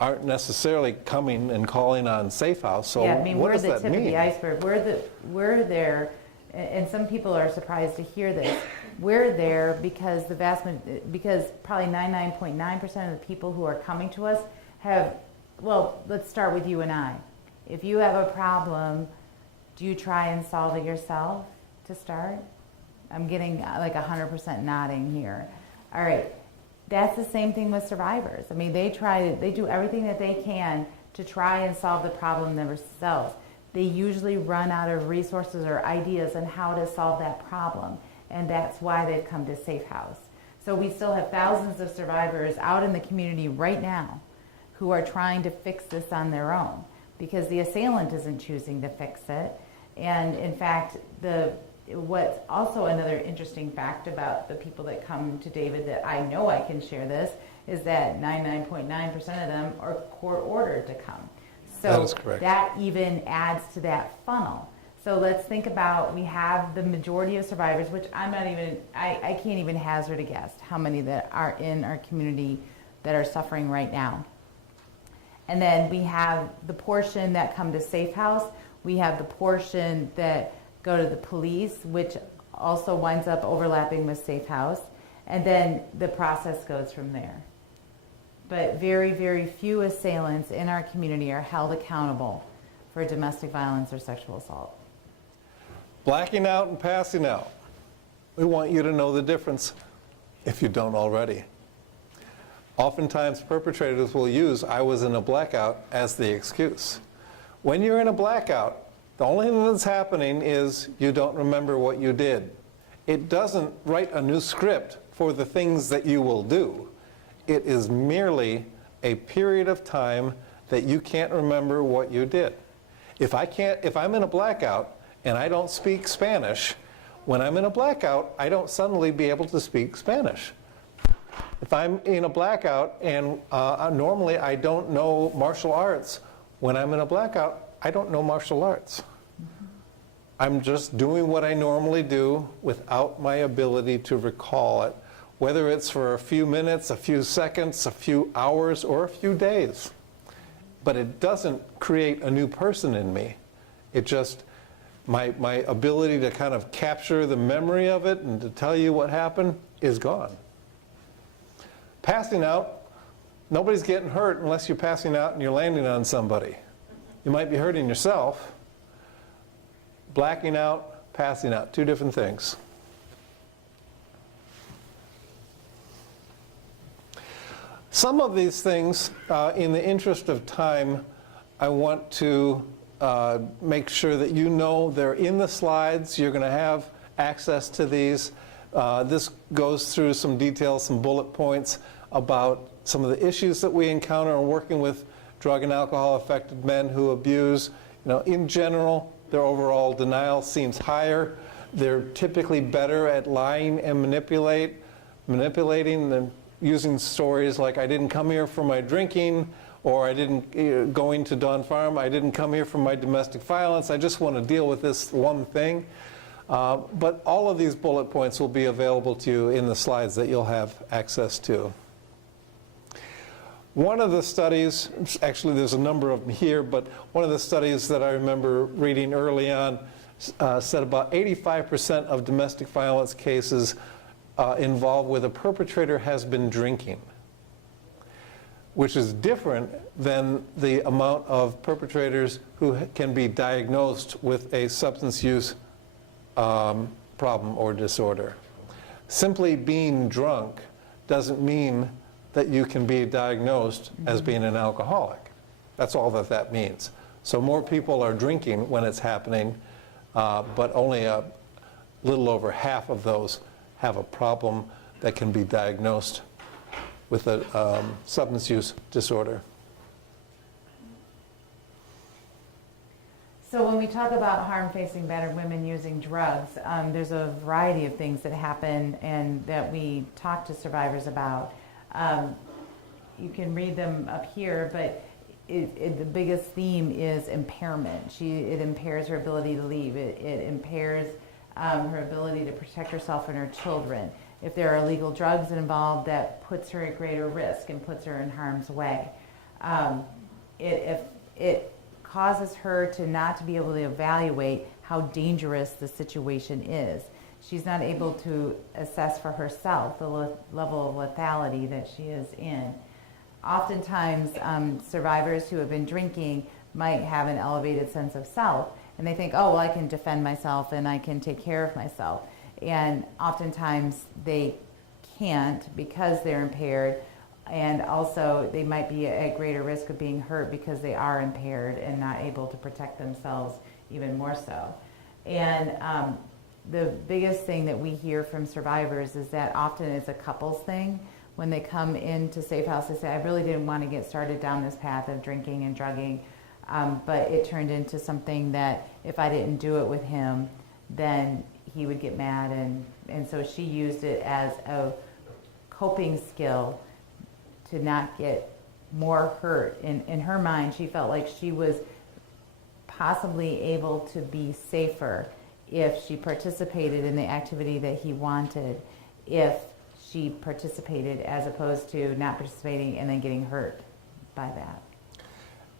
aren't necessarily coming and calling on SafeHouse. So yeah, I mean, what we're does the that tip mean? of the iceberg. We're there, and some people are surprised to hear this. We're there because because probably 99.9% of the people who are coming to us have, well, let's start with you and I. If you have a problem, do you try and solve it yourself to start? I'm getting like 100% nodding here. All right. That's the same thing with survivors. I mean, they do everything that they can to try and solve the problem themselves. They usually run out of resources or ideas on how to solve that problem, and that's why they've come to SafeHouse. So we still have thousands of survivors out in the community right now who are trying to fix this on their own because the assailant isn't choosing to fix it. And in fact, what's also another interesting fact about the people that come to David that I know I can share this is that 99.9% of them are court ordered to come. So that is correct. That even adds to that funnel. So let's think about, we have the majority of survivors, which I can't even hazard a guess how many that are in our community that are suffering right now. And then we have the portion that come to SafeHouse. We have the portion that go to the police, which also winds up overlapping with SafeHouse. And then the process goes from there. But very, very few assailants in our community are held accountable for domestic violence or sexual assault. Blacking out and passing out. We want you to know the difference if you don't already. Oftentimes perpetrators will use "I was in a blackout" as the excuse. When you're in a blackout, the only thing that's happening is you don't remember what you did. It doesn't write a new script for the things that you will do. It is merely a period of time that you can't remember what you did. If I'm in a blackout and I don't speak Spanish, when I'm in a blackout, I don't suddenly be able to speak Spanish. If I'm in a blackout and normally I don't know martial arts, when I'm in a blackout, I don't know martial arts. I'm just doing what I normally do without my ability to recall it, whether it's for a few minutes, a few seconds, a few hours, or a few days. But it doesn't create a new person in me. It just, my ability to kind of capture the memory of it and to tell you what happened is gone. Passing out, nobody's getting hurt unless you're passing out and you're landing on somebody. You might be hurting yourself. Blacking out, passing out, two different things. Some of these things, in the interest of time, I want to make sure that you know they're in the slides. You're going to have access to these. This goes through some details, some bullet points about some of the issues that we encounter in working with drug and alcohol affected men who abuse. In general, their overall denial seems higher. They're typically better at lying and manipulating than using stories like, "I didn't come here for my drinking," or "I didn't going to Dawn Farm, I didn't come here for my domestic violence, I just want to deal with this one thing." But all of these bullet points will be available to you in the slides that you'll have access to. One of the studies, actually there's a number of them here, but one of the studies that I remember reading early on said about 85% of domestic violence cases involve where the perpetrator has been drinking, which is different than the amount of perpetrators who can be diagnosed with a substance use problem or disorder. Simply being drunk doesn't mean that you can be diagnosed as being an alcoholic. That's all that means. So more people are drinking when it's happening, but only a little over half of those have a problem that can be diagnosed with a substance use disorder. So when we talk about harm-facing battered women using drugs, there's a variety of things that happen and that we talk to survivors about. You can read them up here, but the biggest theme is impairment. It impairs her ability to leave. It impairs her ability to protect herself and her children. If there are illegal drugs involved, that puts her at greater risk and puts her in harm's way. It causes her to not to be able to evaluate how dangerous the situation is. She's not able to assess for herself the level of lethality that she is in. Oftentimes, survivors who have been drinking might have an elevated sense of self, and they think, "Oh, well, I can defend myself and I can take care of myself." And oftentimes they can't because they're impaired, and also they might be at greater risk of being hurt because they are impaired and not able to protect themselves even more so. And the biggest thing that we hear from survivors is that often it's a couples thing. When they come into SafeHouse, they say, "I really didn't want to get started down this path of drinking and drugging, but it turned into something that if I didn't do it with him, then he would get mad." And so she used it as a coping skill to not get more hurt. In her mind, she felt like she was possibly able to be safer if she participated in the activity that he wanted, if she participated as opposed to not participating and then getting hurt by that.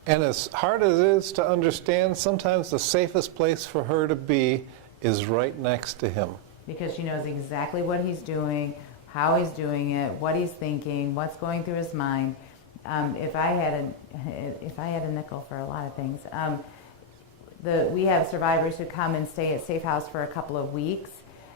And as hard as it is to understand, sometimes the safest place for her to be is right next to him. Because she knows exactly what he's doing, how he's doing it, what he's thinking, what's going through his mind. If I had a nickel for a lot of things, we have survivors who come and stay at SafeHouse for a couple of weeks,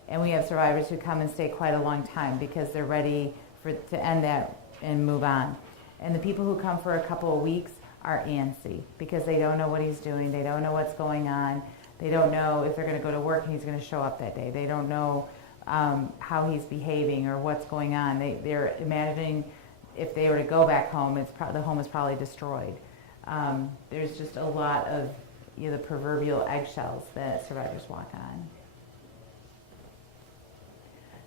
and we have survivors who come and stay quite a long time because they're ready to end that and move on. And the people who come for a couple of weeks are antsy because they don't know what he's doing, they don't know what's going on, they don't know if they're going to go to work and he's going to show up that day, they don't know how he's behaving or what's going on. They're imagining if they were to go back home, the home is probably destroyed. There's just a lot of the proverbial eggshells that survivors walk on.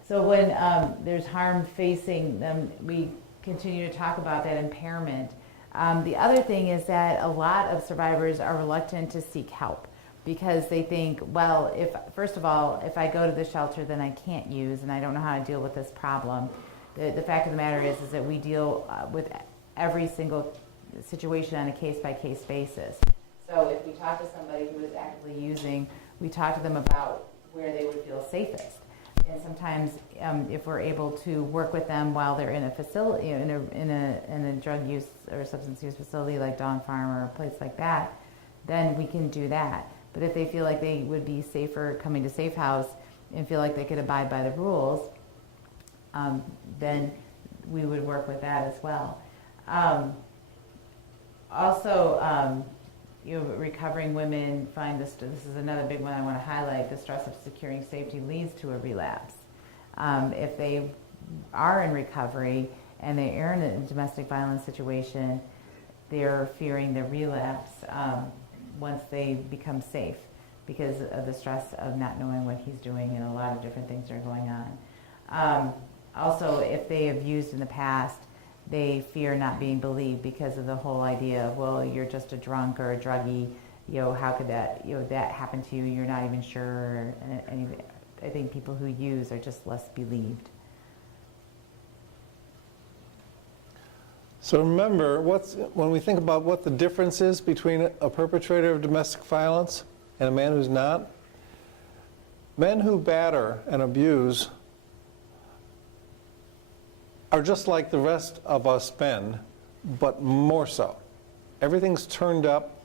So when there's harm facing them, we continue to talk about that impairment. The other thing is that a lot of survivors are reluctant to seek help because they think, well, first of all, if I go to the shelter, then I can't use and I don't know how to deal with this problem. The fact of the matter is that we deal with every single situation on a case-by-case basis. So if we talk to somebody who is actively using, we talk to them about where they would feel safest. And sometimes, if we're able to work with them while they're in a facility, in a drug use or substance use facility like Dog Farm or a place like that, then we can do that. But if they feel like they would be safer coming to SafeHouse and feel like they could abide by the rules, then we would work with that as well. Recovering women find this is another big one I want to highlight. The stress of securing safety leads to a relapse. If they are in recovery and they are in a domestic violence situation, they're fearing the relapse once they become safe because of the stress of not knowing what he's doing and a lot of different things are going on. Also, if they have used in the past, they fear not being believed because of the whole idea of, well, you're just a drunk or a druggie, how could that, that happen to you? You're not even sure. And I think people who use are just less believed. So remember, when we think about what the difference is between a perpetrator of domestic violence and a man who's not, men who batter and abuse are just like the rest of us men, but more so. Everything's turned up.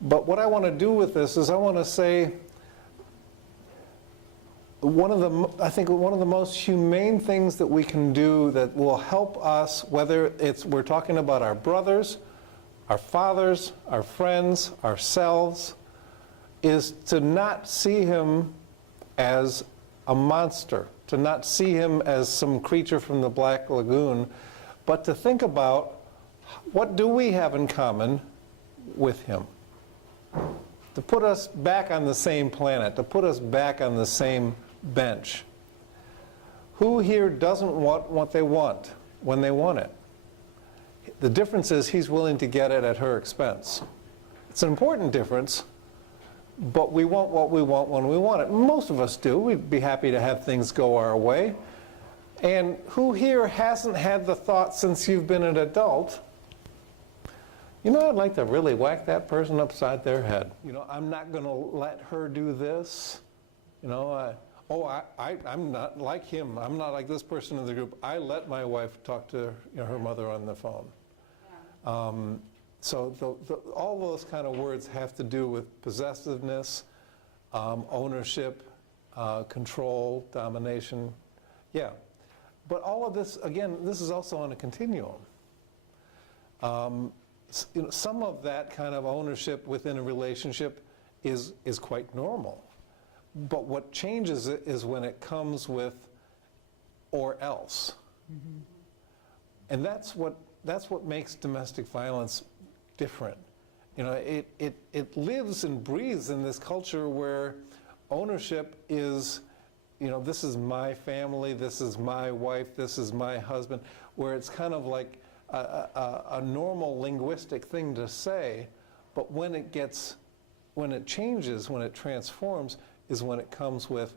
But what I want to do with this is I want to say I think one of the most humane things that we can do that will help us, whether we're talking about our brothers, our fathers, our friends, ourselves, is to not see him as a monster, to not see him as some creature from the Black Lagoon, but to think about what do we have in common with him? To put us back on the same planet, to put us back on the same bench. Who here doesn't want what they want when they want it? The difference is he's willing to get it at her expense. It's an important difference, but we want what we want when we want it. Most of us do. We'd be happy to have things go our way. And who here hasn't had the thought since you've been an adult, I'd like to really whack that person upside their head. I'm not going to let her do this. I'm not like him. I'm not like this person in the group. I let my wife talk to her mother on the phone. Yeah. So all those kind of words have to do with possessiveness, ownership, control, domination. Yeah. But all of this, again, this is also on a continuum. Some of that kind of ownership within a relationship is quite normal. But what changes it is when it comes with or else. Mm-hmm. And that's what makes domestic violence different. It lives and breathes in this culture where ownership is, this is my family, this is my wife, this is my husband, where it's kind of like a normal linguistic thing to say, but when it changes, when it transforms, is when it comes with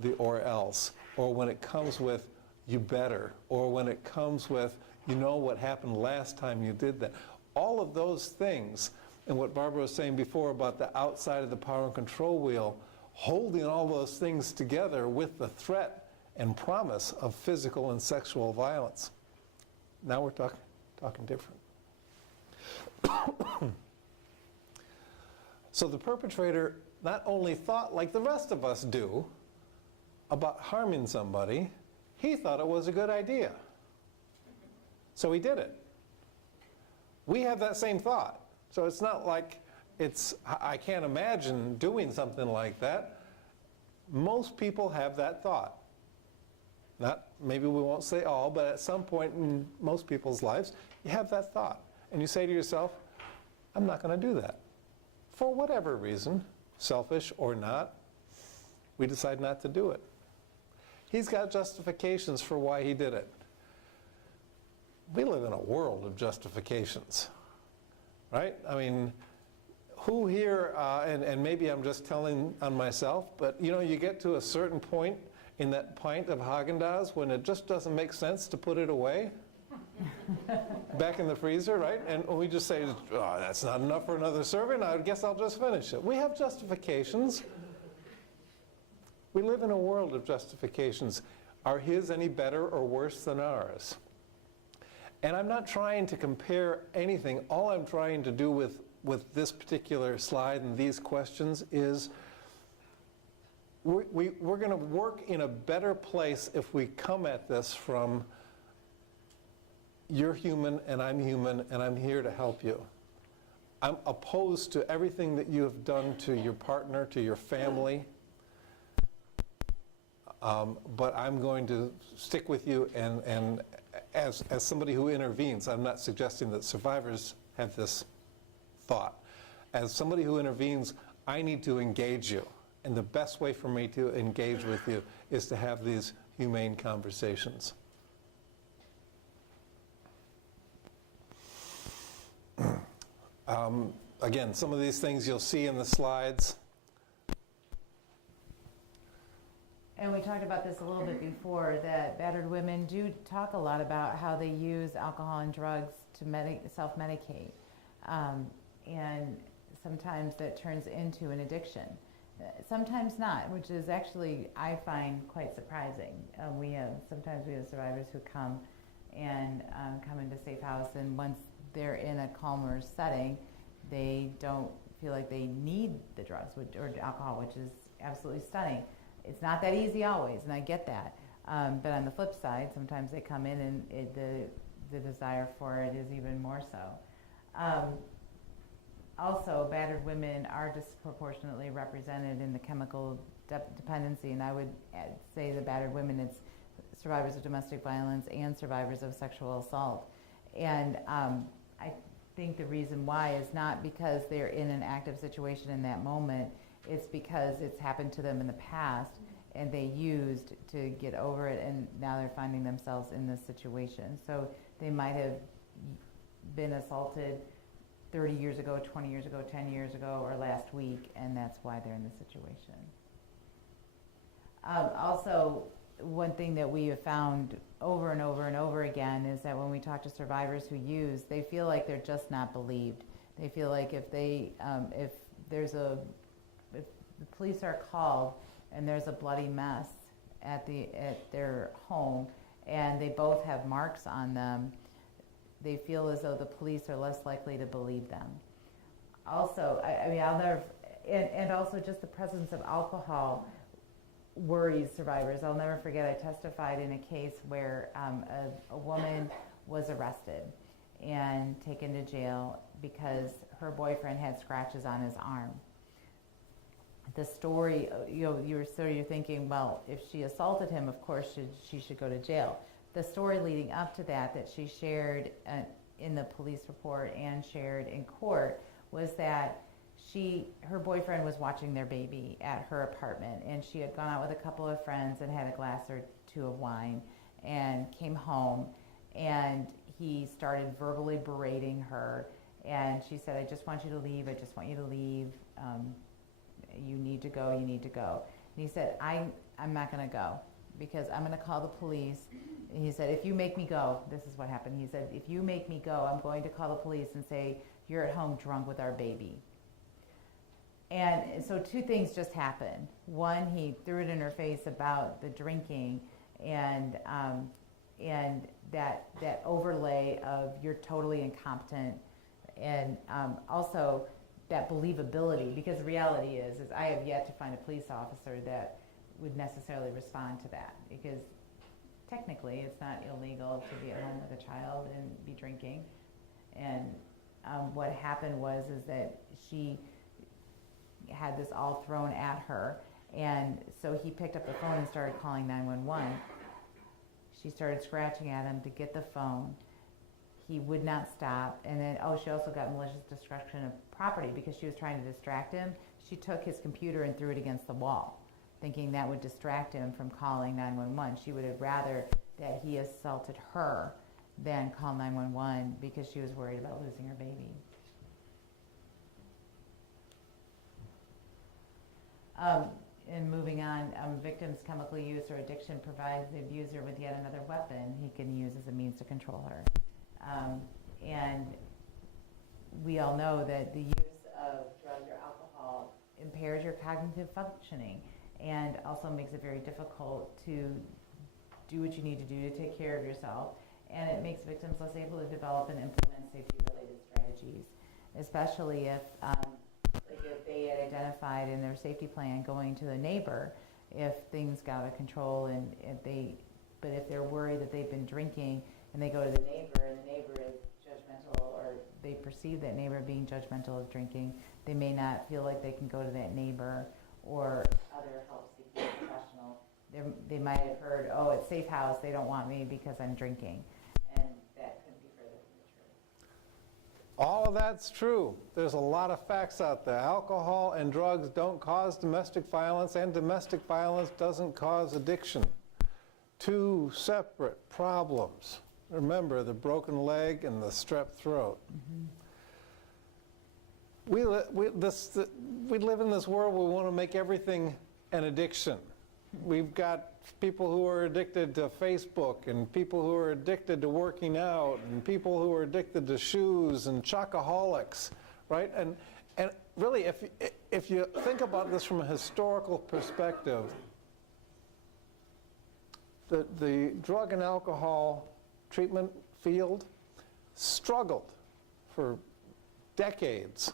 the or else, or when it comes with you better, or when it comes with, you know what happened last time you did that. All of those things, and what Barbara was saying before about the outside of the power and control wheel, holding all those things together with the threat and promise of physical and sexual violence. Now we're talking different. So the perpetrator not only thought like the rest of us do about harming somebody, he thought it was a good idea. So he did it. We have that same thought. So it's not like I can't imagine doing something like that. Most people have that thought. Maybe we won't say all, but at some point in most people's lives, you have that thought. And you say to yourself, I'm not going to do that. For whatever reason, selfish or not, we decide not to do it. He's got justifications for why he did it. We live in a world of justifications, right? I mean, who here, and maybe I'm just telling on myself, but you know, you get to a certain point in that pint of Haagen-Dazs when it just doesn't make sense to put it away back in the freezer, right? And we just say, oh, that's not enough for another serving, I guess I'll just finish it. We have justifications. We live in a world of justifications. Are his any better or worse than ours? And I'm not trying to compare anything. All I'm trying to do with this particular slide and these questions is we're going to work in a better place if we come at this from you're human and I'm here to help you. I'm opposed to everything that you have done to your partner, to your family. But I'm going to stick with you, and as somebody who intervenes, I'm not suggesting that survivors have this thought. As somebody who intervenes, I need to engage you. And the best way for me to engage with you is to have these humane conversations. Again, some of these things you'll see in the slides. And we talked about this a little bit before, that battered women do talk a lot about how they use alcohol and drugs to self-medicate. And sometimes that turns into an addiction. Sometimes not, which is actually, I find, quite surprising. Sometimes we have survivors who come into SafeHouse, and once they're in a calmer setting, they don't feel like they need the drugs or alcohol, which is absolutely stunning. It's not that easy always, and I get that. But on the flip side, sometimes they come in and the desire for it is even more so. Also, battered women are disproportionately represented in the chemical dependency, and I would say the battered women, it's survivors of domestic violence and survivors of sexual assault. And I think the reason why is not because they're in an active situation in that moment, it's because it's happened to them in the past and they used to get over it, and now they're finding themselves in this situation. So they might have been assaulted 30 years ago, 20 years ago, 10 years ago, or last week, and that's why they're in this situation. Also, one thing that we have found over and over and over again is that when we talk to survivors who use, they feel like they're just not believed. They feel like if the police are called and there's a bloody mess at their home and they both have marks on them, they feel as though the police are less likely to believe them. Also, and also just the presence of alcohol worries survivors. I'll never forget, I testified in a case where a woman was arrested and taken to jail because her boyfriend had scratches on his arm. The story, you're thinking, well, if she assaulted him, of course she should go to jail. The story leading up to that she shared in the police report and shared in court was that her boyfriend was watching their baby at her apartment, and she had gone out with a couple of friends and had a glass or two of wine and came home, and he started verbally berating her, and she said, I just want you to leave, I just want you to leave, you need to go, you need to go. And he said, I'm not going to go because I'm going to call the police he said, if you make me go, this is what happened. He said, if you make me go, I'm going to call the police and say, you're at home drunk with our baby. And so two things just happened. One, he threw it in her face about the drinking, and that overlay of you're totally incompetent, and also that believability, because the reality is I have yet to find a police officer that would necessarily respond to that, because technically it's not illegal to be at home with a child and be drinking. And what happened was that she had this all thrown at her, and so he picked up the phone and started calling 911. She started scratching at him to get the phone. He would not stop, and then she also got malicious destruction of property because she was trying to distract him. She took his computer and threw it against the wall, thinking that would distract him from calling 911. She would have rather that he assaulted her than call 911 because she was worried about losing her baby. And moving on, victim's chemical use or addiction provides the abuser with yet another weapon he can use as a means to control her. And we all know that the use of drugs or alcohol impairs your cognitive functioning and also makes it very difficult to do what you need to do to take care of yourself. And it makes victims less able to develop and implement safety-related strategies, especially if they had identified in their safety plan going to the neighbor if things got out of control, and if they're worried that they've been drinking and they go to the neighbor and the neighbor is judgmental, or they perceive that neighbor being judgmental of drinking, they may not feel like they can go to that neighbor or other help-seeking professional. They might have heard, at SafeHouse they don't want me because I'm drinking, and that couldn't be further from the truth. All of that's true. There's a lot of facts out there. Alcohol and drugs don't cause domestic violence, and domestic violence doesn't cause addiction. Two separate problems. Remember the broken leg and the strep throat. Mm-hmm. We live in this world where we want to make everything an addiction. We've got people who are addicted to Facebook, and people who are addicted to working out, and people who are addicted to shoes, and chocoholics, right? And really, if you think about this from a historical perspective, the drug and alcohol treatment field struggled for decades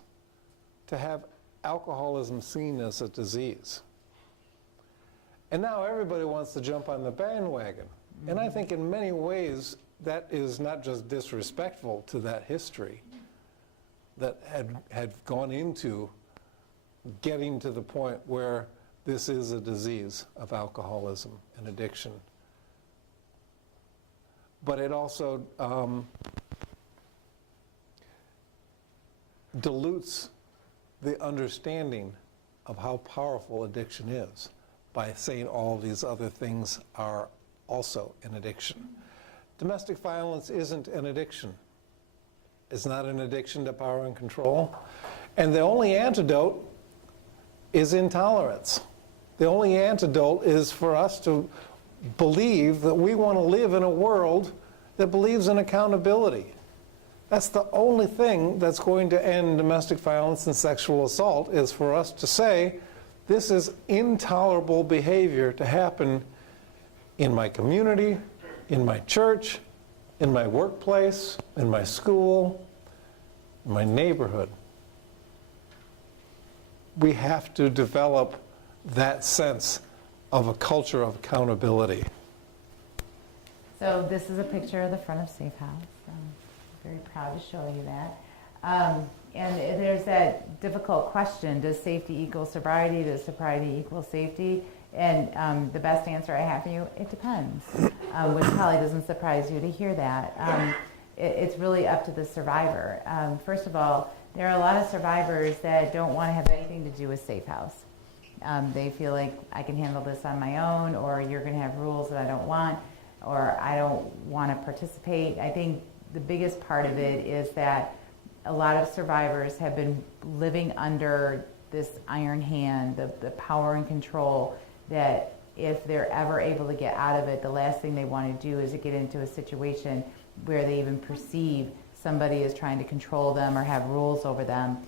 to have alcoholism seen as a disease. And now everybody wants to jump on the bandwagon. Mm-hmm. And I think in many ways that is not just disrespectful to that history that had gone into getting to the point where this is a disease of alcoholism and addiction. But it also dilutes the understanding of how powerful addiction is by saying all these other things are also an addiction. Domestic violence isn't an addiction. It's not an addiction to power and control. And the only antidote is intolerance. The only antidote is for us to believe that we want to live in a world that believes in accountability. That's the only thing that's going to end domestic violence and sexual assault, is for us to say, this is intolerable behavior to happen in my community, in my church, in my workplace, in my school, in my neighborhood. We have to develop that sense of a culture of accountability. So this is a picture of the front of SafeHouse. I'm very proud to show you that. And there's that difficult question, does safety equal sobriety? Does sobriety equal safety? And the best answer I have for you, it depends, which probably doesn't surprise you to hear that. It's really up to the survivor. First of all, there are a lot of survivors that don't want to have anything to do with SafeHouse. They feel like I can handle this on my own, or you're going to have rules that I don't want, or I don't want to participate. I think the biggest part of it is that a lot of survivors have been living under this iron hand, the power and control that if they're ever able to get out of it, the last thing they want to do is to get into a situation where they even perceive somebody is trying to control them or have rules over them.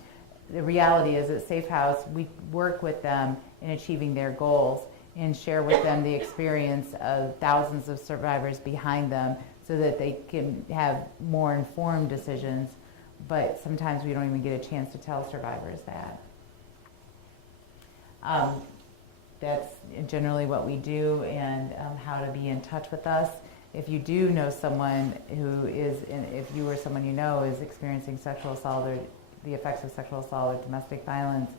The reality is at Safe House, we work with them in achieving their goals and share with them the experience of thousands of survivors behind them so that they can have more informed decisions. But sometimes we don't even get a chance to tell survivors that. That's generally what we do, and how to be in touch with us. If you do know someone who is, if you or someone you know is experiencing sexual assault or the effects of sexual assault or domestic violence,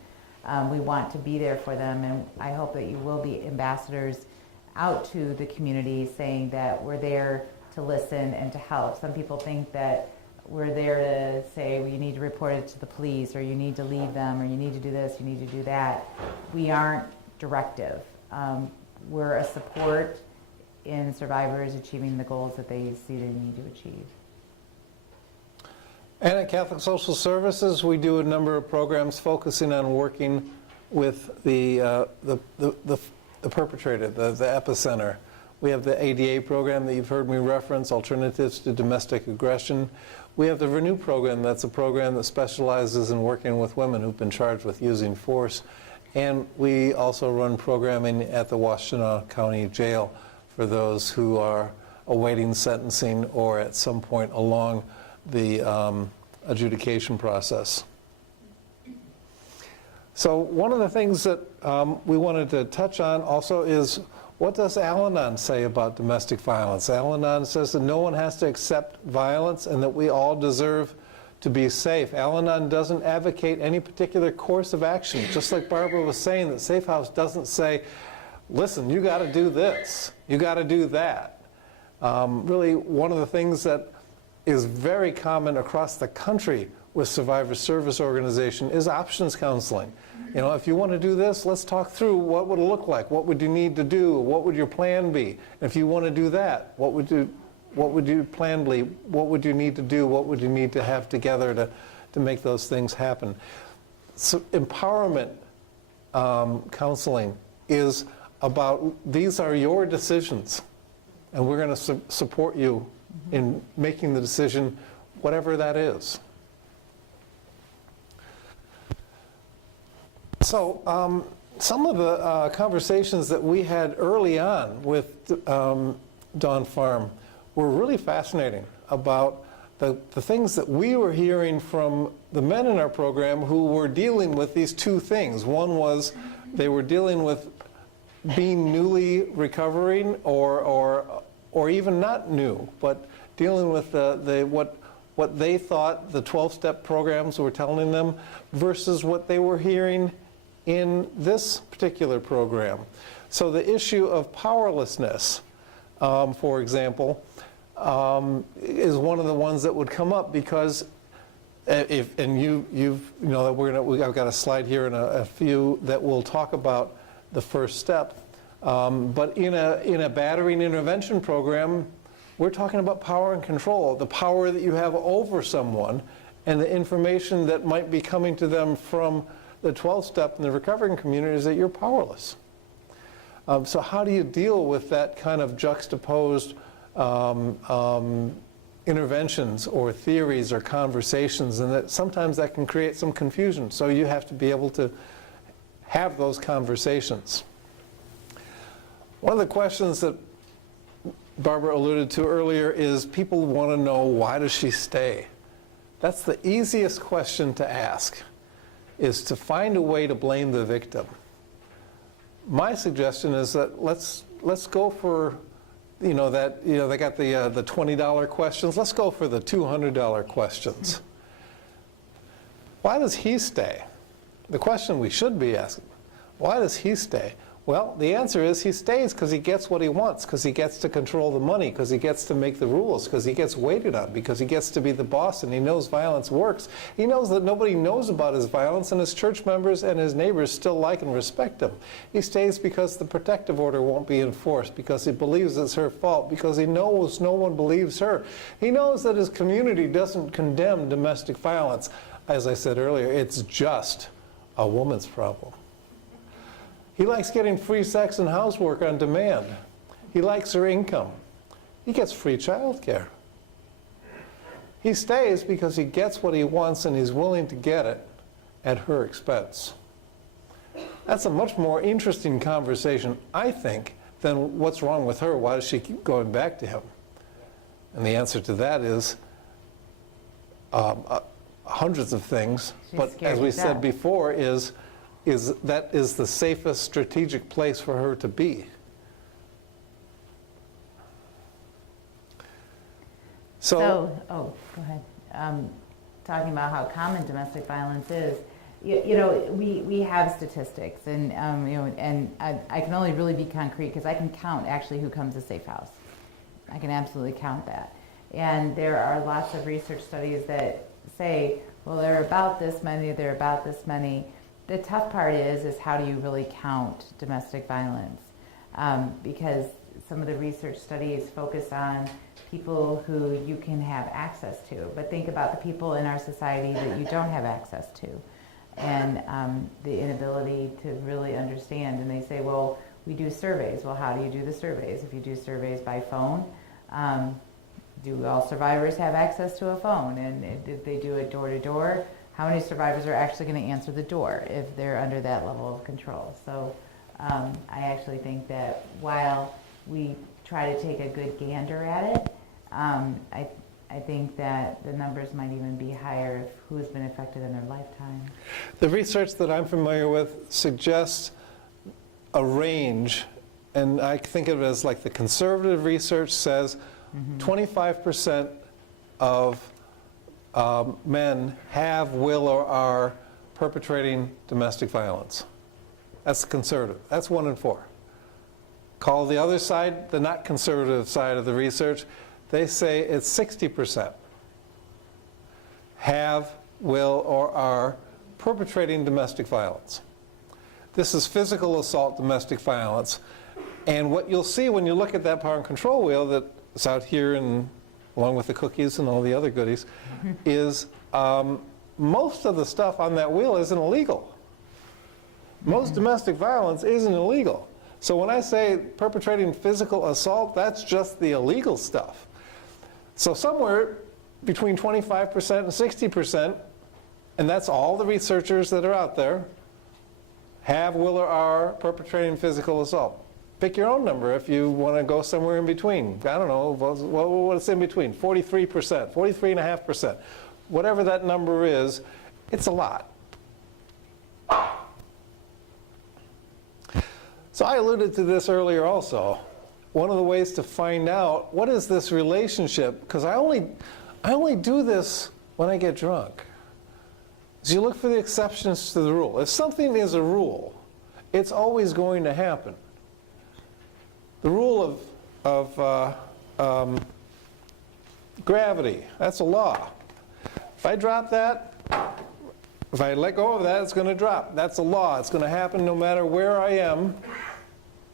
we want to be there for them, and I hope that you will be ambassadors out to the community saying that we're there to listen and to help. Some people think that we're there to say, well, you need to report it to the police, or you need to leave them, or you need to do this, you need to do that. We aren't directive. We're a support in survivors achieving the goals that they see they need to achieve. And at Catholic Social Services, we do a number of programs focusing on working with the perpetrator, the epicenter. We have the ADA program that you've heard me reference, Alternatives to Domestic Aggression. We have the Renew program, that's a program that specializes in working with women who've been charged with using force. And we also run programming at the Washtenaw County Jail for those who are awaiting sentencing or at some point along the adjudication process. So one of the things that we wanted to touch on also is, what does Al-Anon say about domestic violence? Al-Anon says that no one has to accept violence and that we all deserve to be safe. Al-Anon doesn't advocate any particular course of action. Just like Barbara was saying, that Safe House doesn't say, listen, you got to do this, you got to do that. Really, one of the things that is very common across the country with survivor service organization is options counseling. You know, if you want to do this, let's talk through what would it look like, what would you need to do, what would your plan be? If you want to do that, what would your plan be? What would you need to do? What would you need to have together to make those things happen? So empowerment counseling is about, these are your decisions, and we're going to support you in making the decision, whatever that is. So some of the conversations that we had early on with Dawn Farm were really fascinating about the things that we were hearing from the men in our program who were dealing with these two things. One was they were dealing with being newly recovering or even not new, but dealing with what they thought the 12-step programs were telling them versus what they were hearing in this particular program. So the issue of powerlessness, for example, is one of the ones that would come up, because I've got a slide here and a few that will talk about the first step. But in a battering intervention program, we're talking about power and control, the power that you have over someone and the information that might be coming to them from the 12-step in the recovering community is that you're powerless. So how do you deal with that kind of juxtaposed interventions or theories or conversations, and that sometimes that can create some confusion. So you have to be able to have those conversations. One of the questions that Barbara alluded to earlier is people want to know, why does she stay? That's the easiest question to ask, is to find a way to blame the victim. My suggestion is that let's go for, they got the $20 questions. Let's go for the $200 questions. Why does he stay? The question we should be asking, why does he stay? Well, the answer is he stays because he gets what he wants, because he gets to control the money, because he gets to make the rules, because he gets waited on, because he gets to be the boss, and he knows violence works. He knows that nobody knows about his violence, and his church members and his neighbors still like and respect him. He stays because the protective order won't be enforced, because he believes it's her fault, because he knows no one believes her. He knows that his community doesn't condemn domestic violence. As I said earlier, it's just a woman's problem. He likes getting free sex and housework on demand. He likes her income. He gets free child care. He stays because he gets what he wants and he's willing to get it at her expense. That's a much more interesting conversation, I think, than what's wrong with her. Why does she keep going back to him? And the answer to that is hundreds of things. But as we said before, that is the safest strategic place for her to be. So, oh, go ahead. Talking about how common domestic violence is, you know, we have statistics, and you know, and I can only really be concrete because I can count actually who comes to SafeHouse. I can absolutely count that, and there are lots of research studies that say, well, there are about this many, there are about this many. The tough part is how do you really count domestic violence? Because some of the research studies focus on people who you can have access to, but think about the people in our society that you don't have access to, and the inability to really understand. And they say, well, we do surveys. Well, how do you do the surveys? If you do surveys by phone, do all survivors have access to a phone? And if they do it door to door, how many survivors are actually going to answer the door if they're under that level of control? So I actually think that while we try to take a good gander at it, I think that the numbers might even be higher of who has been affected in their lifetime. The research that I'm familiar with suggests a range, and I think of it as like the conservative research says 25% of men have, will, or are perpetrating domestic violence. That's conservative. That's 1 in 4. Call the other side, the not conservative side of the research, they say it's 60% have, will, or are perpetrating domestic violence. This is physical assault domestic violence. And what you'll see when you look at that power and control wheel that's out here, and along with the cookies and all the other goodies, is most of the stuff on that wheel isn't illegal. Most domestic violence isn't illegal. So when I say perpetrating physical assault, that's just the illegal stuff. So somewhere between 25% and 60%, and that's all the researchers that are out there, have, will, or are perpetrating physical assault. Pick your own number if you want to go somewhere in between. I don't know, what's in between? 43%, 43.5%. Whatever that number is, it's a lot. So I alluded to this earlier also. One of the ways to find out what is this relationship, because I only do this when I get drunk, is you look for the exceptions to the rule. If something is a rule, it's always going to happen. The rule of gravity, that's a law. If I drop that, if I let go of that, it's going to drop. That's a law. It's going to happen no matter where I am.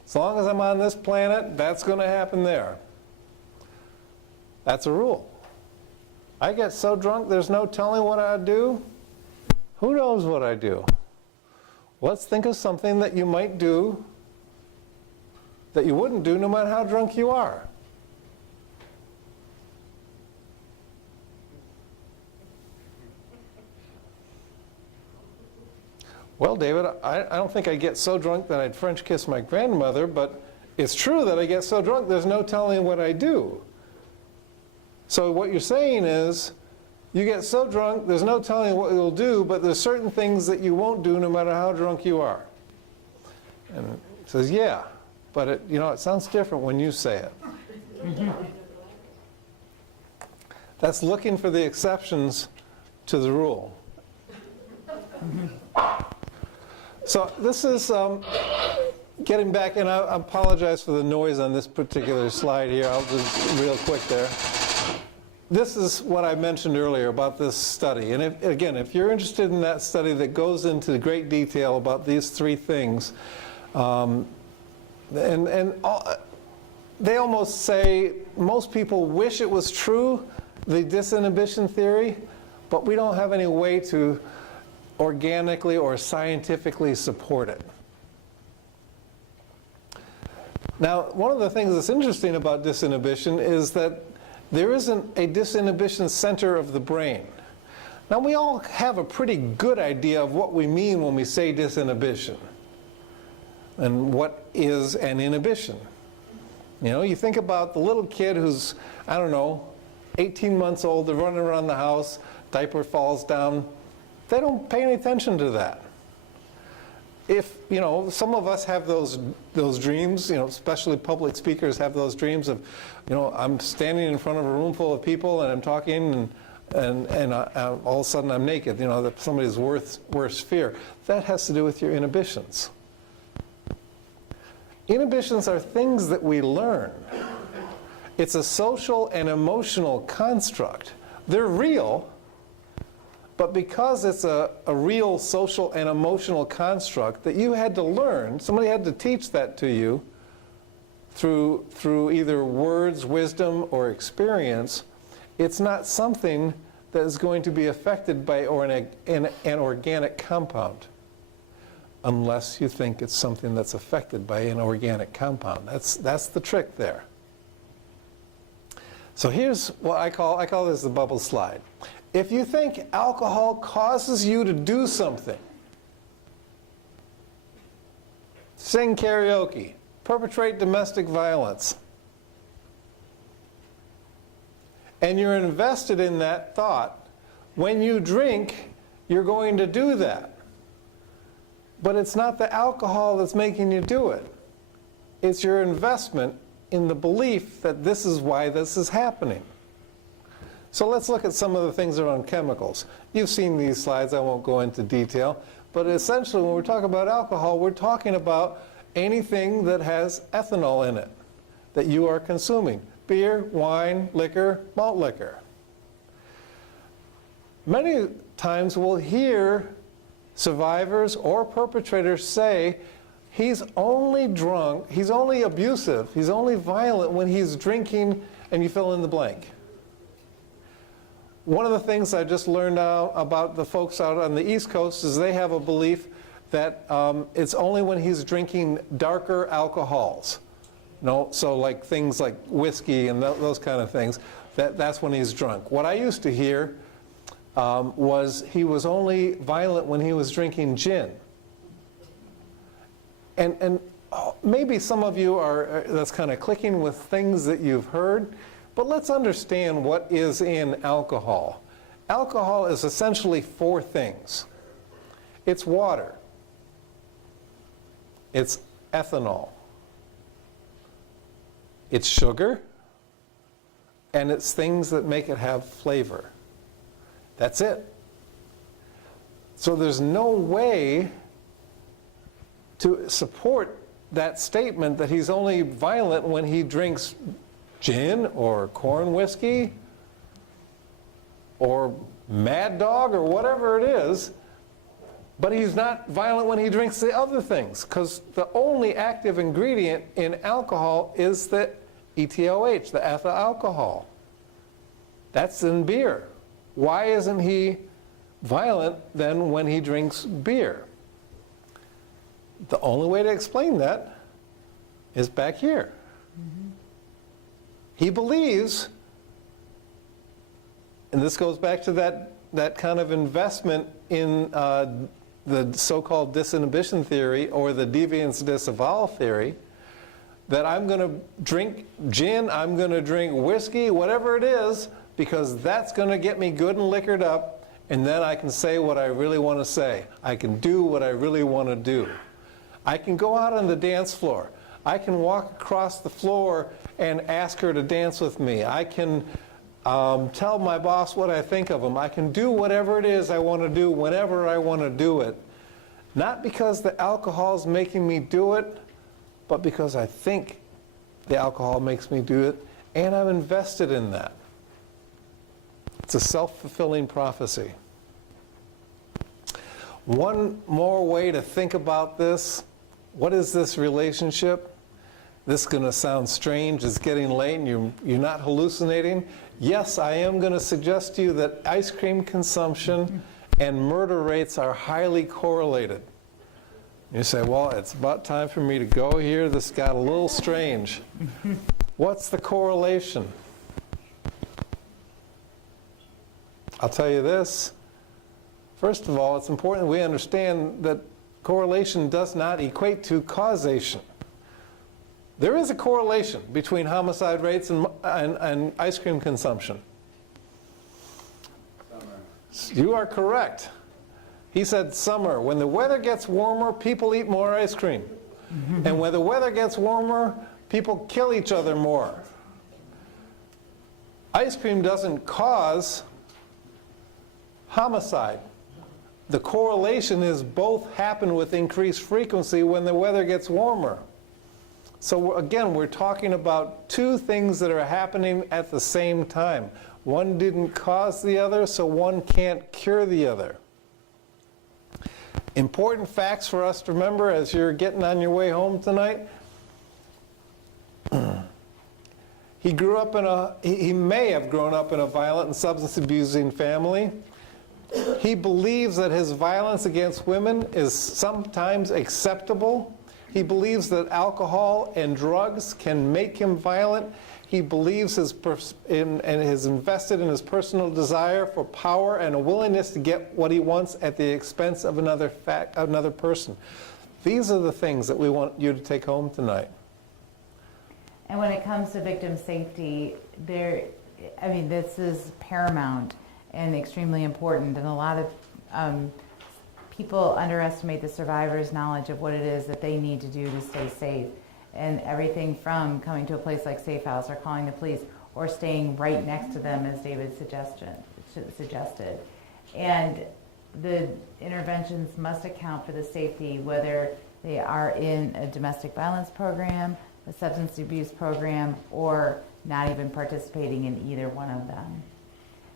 As long as I'm on this planet, that's going to happen there. That's a rule. I get so drunk, there's no telling what I do. Who knows what I do? Let's think of something that you might do that you wouldn't do no matter how drunk you are. Well, David, I don't think I get so drunk that I'd French kiss my grandmother, but it's true that I get so drunk there's no telling what I do. So what you're saying is, you get so drunk there's no telling what you'll do, but there's certain things that you won't do no matter how drunk you are. And he says, yeah, but it sounds different when you say it. That's looking for the exceptions to the rule. So this is getting back, and I apologize for the noise on this particular slide here. I'll just real quick there. This is what I mentioned earlier about this study. And if you're interested in that study that goes into great detail about these 3 things, they almost say most people wish it was true, the disinhibition theory, but we don't have any way to organically or scientifically support it. Now, one of the things that's interesting about disinhibition is that there isn't a disinhibition center of the brain. Now, we all have a pretty good idea of what we mean when we say disinhibition and what is an inhibition. You know, you think about the little kid who's, I don't know, 18 months old, they're running around the house, diaper falls down. They don't pay any attention to that. If, you know, some of us have those dreams, you know, especially public speakers have those dreams of, you know, I'm standing in front of a room full of people and I'm talking and all of a sudden I'm naked, you know, that's somebody's worst fear. That has to do with your inhibitions. Inhibitions are things that we learn. It's a social and emotional construct. They're real, but because it's a real social and emotional construct that you had to learn, somebody had to teach that to you through either words, wisdom, or experience, it's not something that is going to be affected by an organic compound, unless you think it's something that's affected by an organic compound. That's the trick there. So here's what I call this the bubble slide. If you think alcohol causes you to do something, sing karaoke, perpetrate domestic violence, and you're invested in that thought, when you drink, you're going to do that. But it's not the alcohol that's making you do it. It's your investment in the belief that this is why this is happening. So let's look at some of the things around chemicals. You've seen these slides, I won't go into detail, but essentially when we're talking about alcohol, we're talking about anything that has ethanol in it that you are consuming. Beer, wine, liquor, malt liquor. Many times we'll hear survivors or perpetrators say, he's only drunk, he's only abusive, he's only violent when he's drinking, and you fill in the blank. One of the things I just learned about the folks out on the East Coast is they have a belief that it's only when he's drinking darker alcohols. No, so like things like whiskey and those kind of things, that's when he's drunk. What I used to hear was he was only violent when he was drinking gin. And maybe some of you that's kind of clicking with things that you've heard, but let's understand what is in alcohol. Alcohol is essentially four things. It's water. It's ethanol. It's sugar. And it's things that make it have flavor. That's it. So there's no way to support that statement that he's only violent when he drinks gin or corn whiskey or Mad Dog or whatever it is, but he's not violent when he drinks the other things, because the only active ingredient in alcohol is the ETOH, the ethyl alcohol. That's in beer. Why isn't he violent then when he drinks beer? The only way to explain that is back here. Mm-hmm. He believes, and this goes back to that kind of investment in the so-called disinhibition theory or the deviance disavowal theory, that I'm going to drink gin, I'm going to drink whiskey, whatever it is, because that's going to get me good and liquored up, and then I can say what I really want to say. I can do what I really want to do. I can go out on the dance floor. I can walk across the floor and ask her to dance with me. I can tell my boss what I think of him. I can do whatever it is I want to do whenever I want to do it. Not because the alcohol is making me do it, but because I think the alcohol makes me do it, and I'm invested in that. It's a self-fulfilling prophecy. One more way to think about this. What is this relationship? This is going to sound strange. It's getting late and you're not hallucinating. Yes, I am going to suggest to you that ice cream consumption and murder rates are highly correlated. You say, well, it's about time for me to go here. This got a little strange. What's the correlation? I'll tell you this. First of all, it's important we understand that correlation does not equate to causation. There is a correlation between homicide rates and ice cream consumption. You are correct. He said summer. When the weather gets warmer, people eat more ice cream. And when the weather gets warmer, people kill each other more. Ice cream doesn't cause homicide. The correlation is both happen with increased frequency when the weather gets warmer. So again, we're talking about two things that are happening at the same time. One didn't cause the other, so one can't cure the other. Important facts for us to remember as you're getting on your way home tonight. He may have grown up in a violent and substance abusing family. He believes that his violence against women is sometimes acceptable. He believes that alcohol and drugs can make him violent. He believes and is invested in his personal desire for power and a willingness to get what he wants at the expense of another person. These are the things that we want you to take home tonight. And when it comes to victim safety, this is paramount and extremely important. And a lot of people underestimate the survivor's knowledge of what it is that they need to do to stay safe. And everything from coming to a place like SafeHouse or calling the police or staying right next to them, as David suggested. And the interventions must account for the safety, whether they are in a domestic violence program, a substance abuse program, or not even participating in either one of them.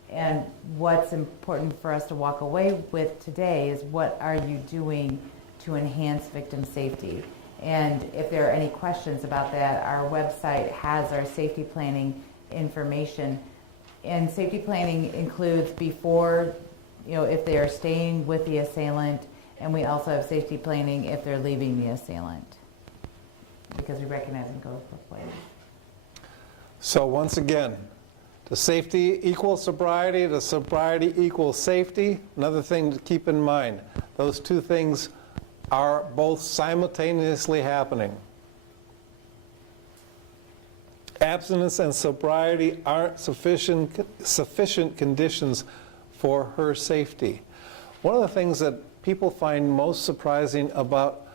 And what's important for us to walk away with today is what are you doing to enhance victim safety? And if there are any questions about that, our website has our safety planning information. And safety planning includes before, if they are staying with the assailant, and we also have safety planning if they're leaving the assailant, because we recognize them go both ways. So once again, to safety equals sobriety, to sobriety equals safety. Another thing to keep in mind, those two things are both simultaneously happening. Abstinence and sobriety aren't sufficient conditions for her safety. One of the things that people find most surprising about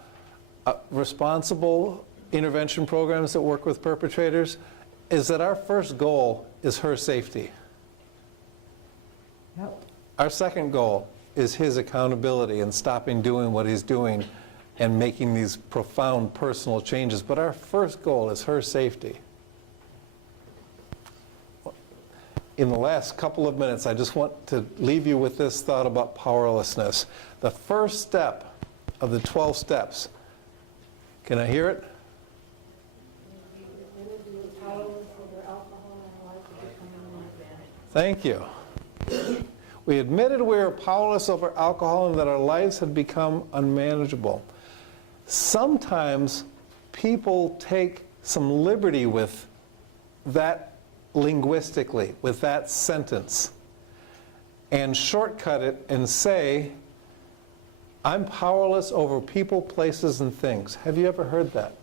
responsible intervention programs that work with perpetrators is that our first goal is her safety. Yep. Our second goal is his accountability and stopping doing what he's doing and making these profound personal changes. But our first goal is her safety. In the last couple of minutes, I just want to leave you with this thought about powerlessness. The first step of the 12 steps, can I hear it? Thank you. We admitted we were powerless over alcohol and that our lives had become unmanageable. Sometimes people take some liberty with that linguistically, with that sentence, and shortcut it and say, I'm powerless over people, places, and things. Have you ever heard that?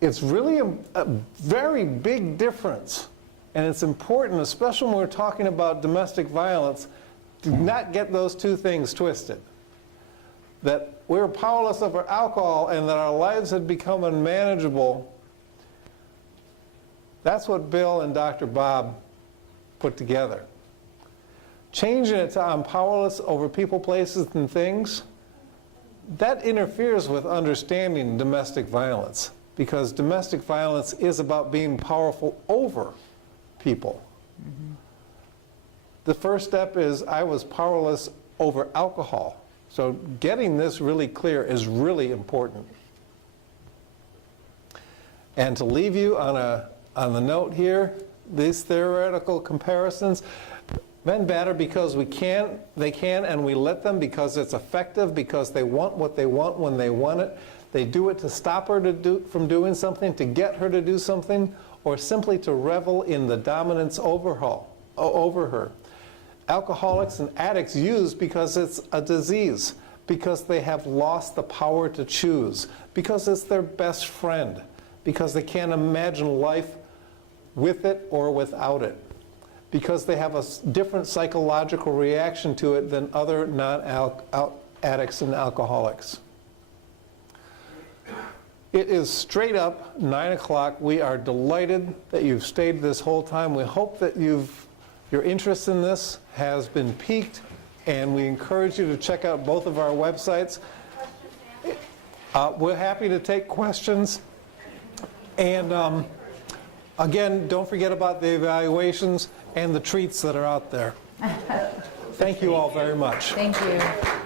It's really a very big difference. And it's important, especially when we're talking about domestic violence, to not get those two things twisted. That we're powerless over alcohol and that our lives had become unmanageable. That's what Bill and Dr. Bob put together. Changing it to I'm powerless over people, places, and things, that interferes with understanding domestic violence. Because domestic violence is about being powerful over people. Mm-hmm. The first step is I was powerless over alcohol. So getting this really clear is really important. And to leave you on the note here, these theoretical comparisons, Men batter because they can, and we let them because it's effective, because they want what they want when they want it. They do it to stop her from doing something, to get her to do something, or simply to revel in the dominance over her. Alcoholics and addicts use because it's a disease, because they have lost the power to choose, because it's their best friend, because they can't imagine life with it or without it, because they have a different psychological reaction to it than other non-addicts and alcoholics. It is straight up 9 o'clock. We are delighted that you've stayed this whole time. We hope that your interest in this has been piqued, and we encourage you to check out both of our websites. We're happy to take questions. And again, don't forget about the evaluations and the treats that are out there. Thank you all very much. Thank you.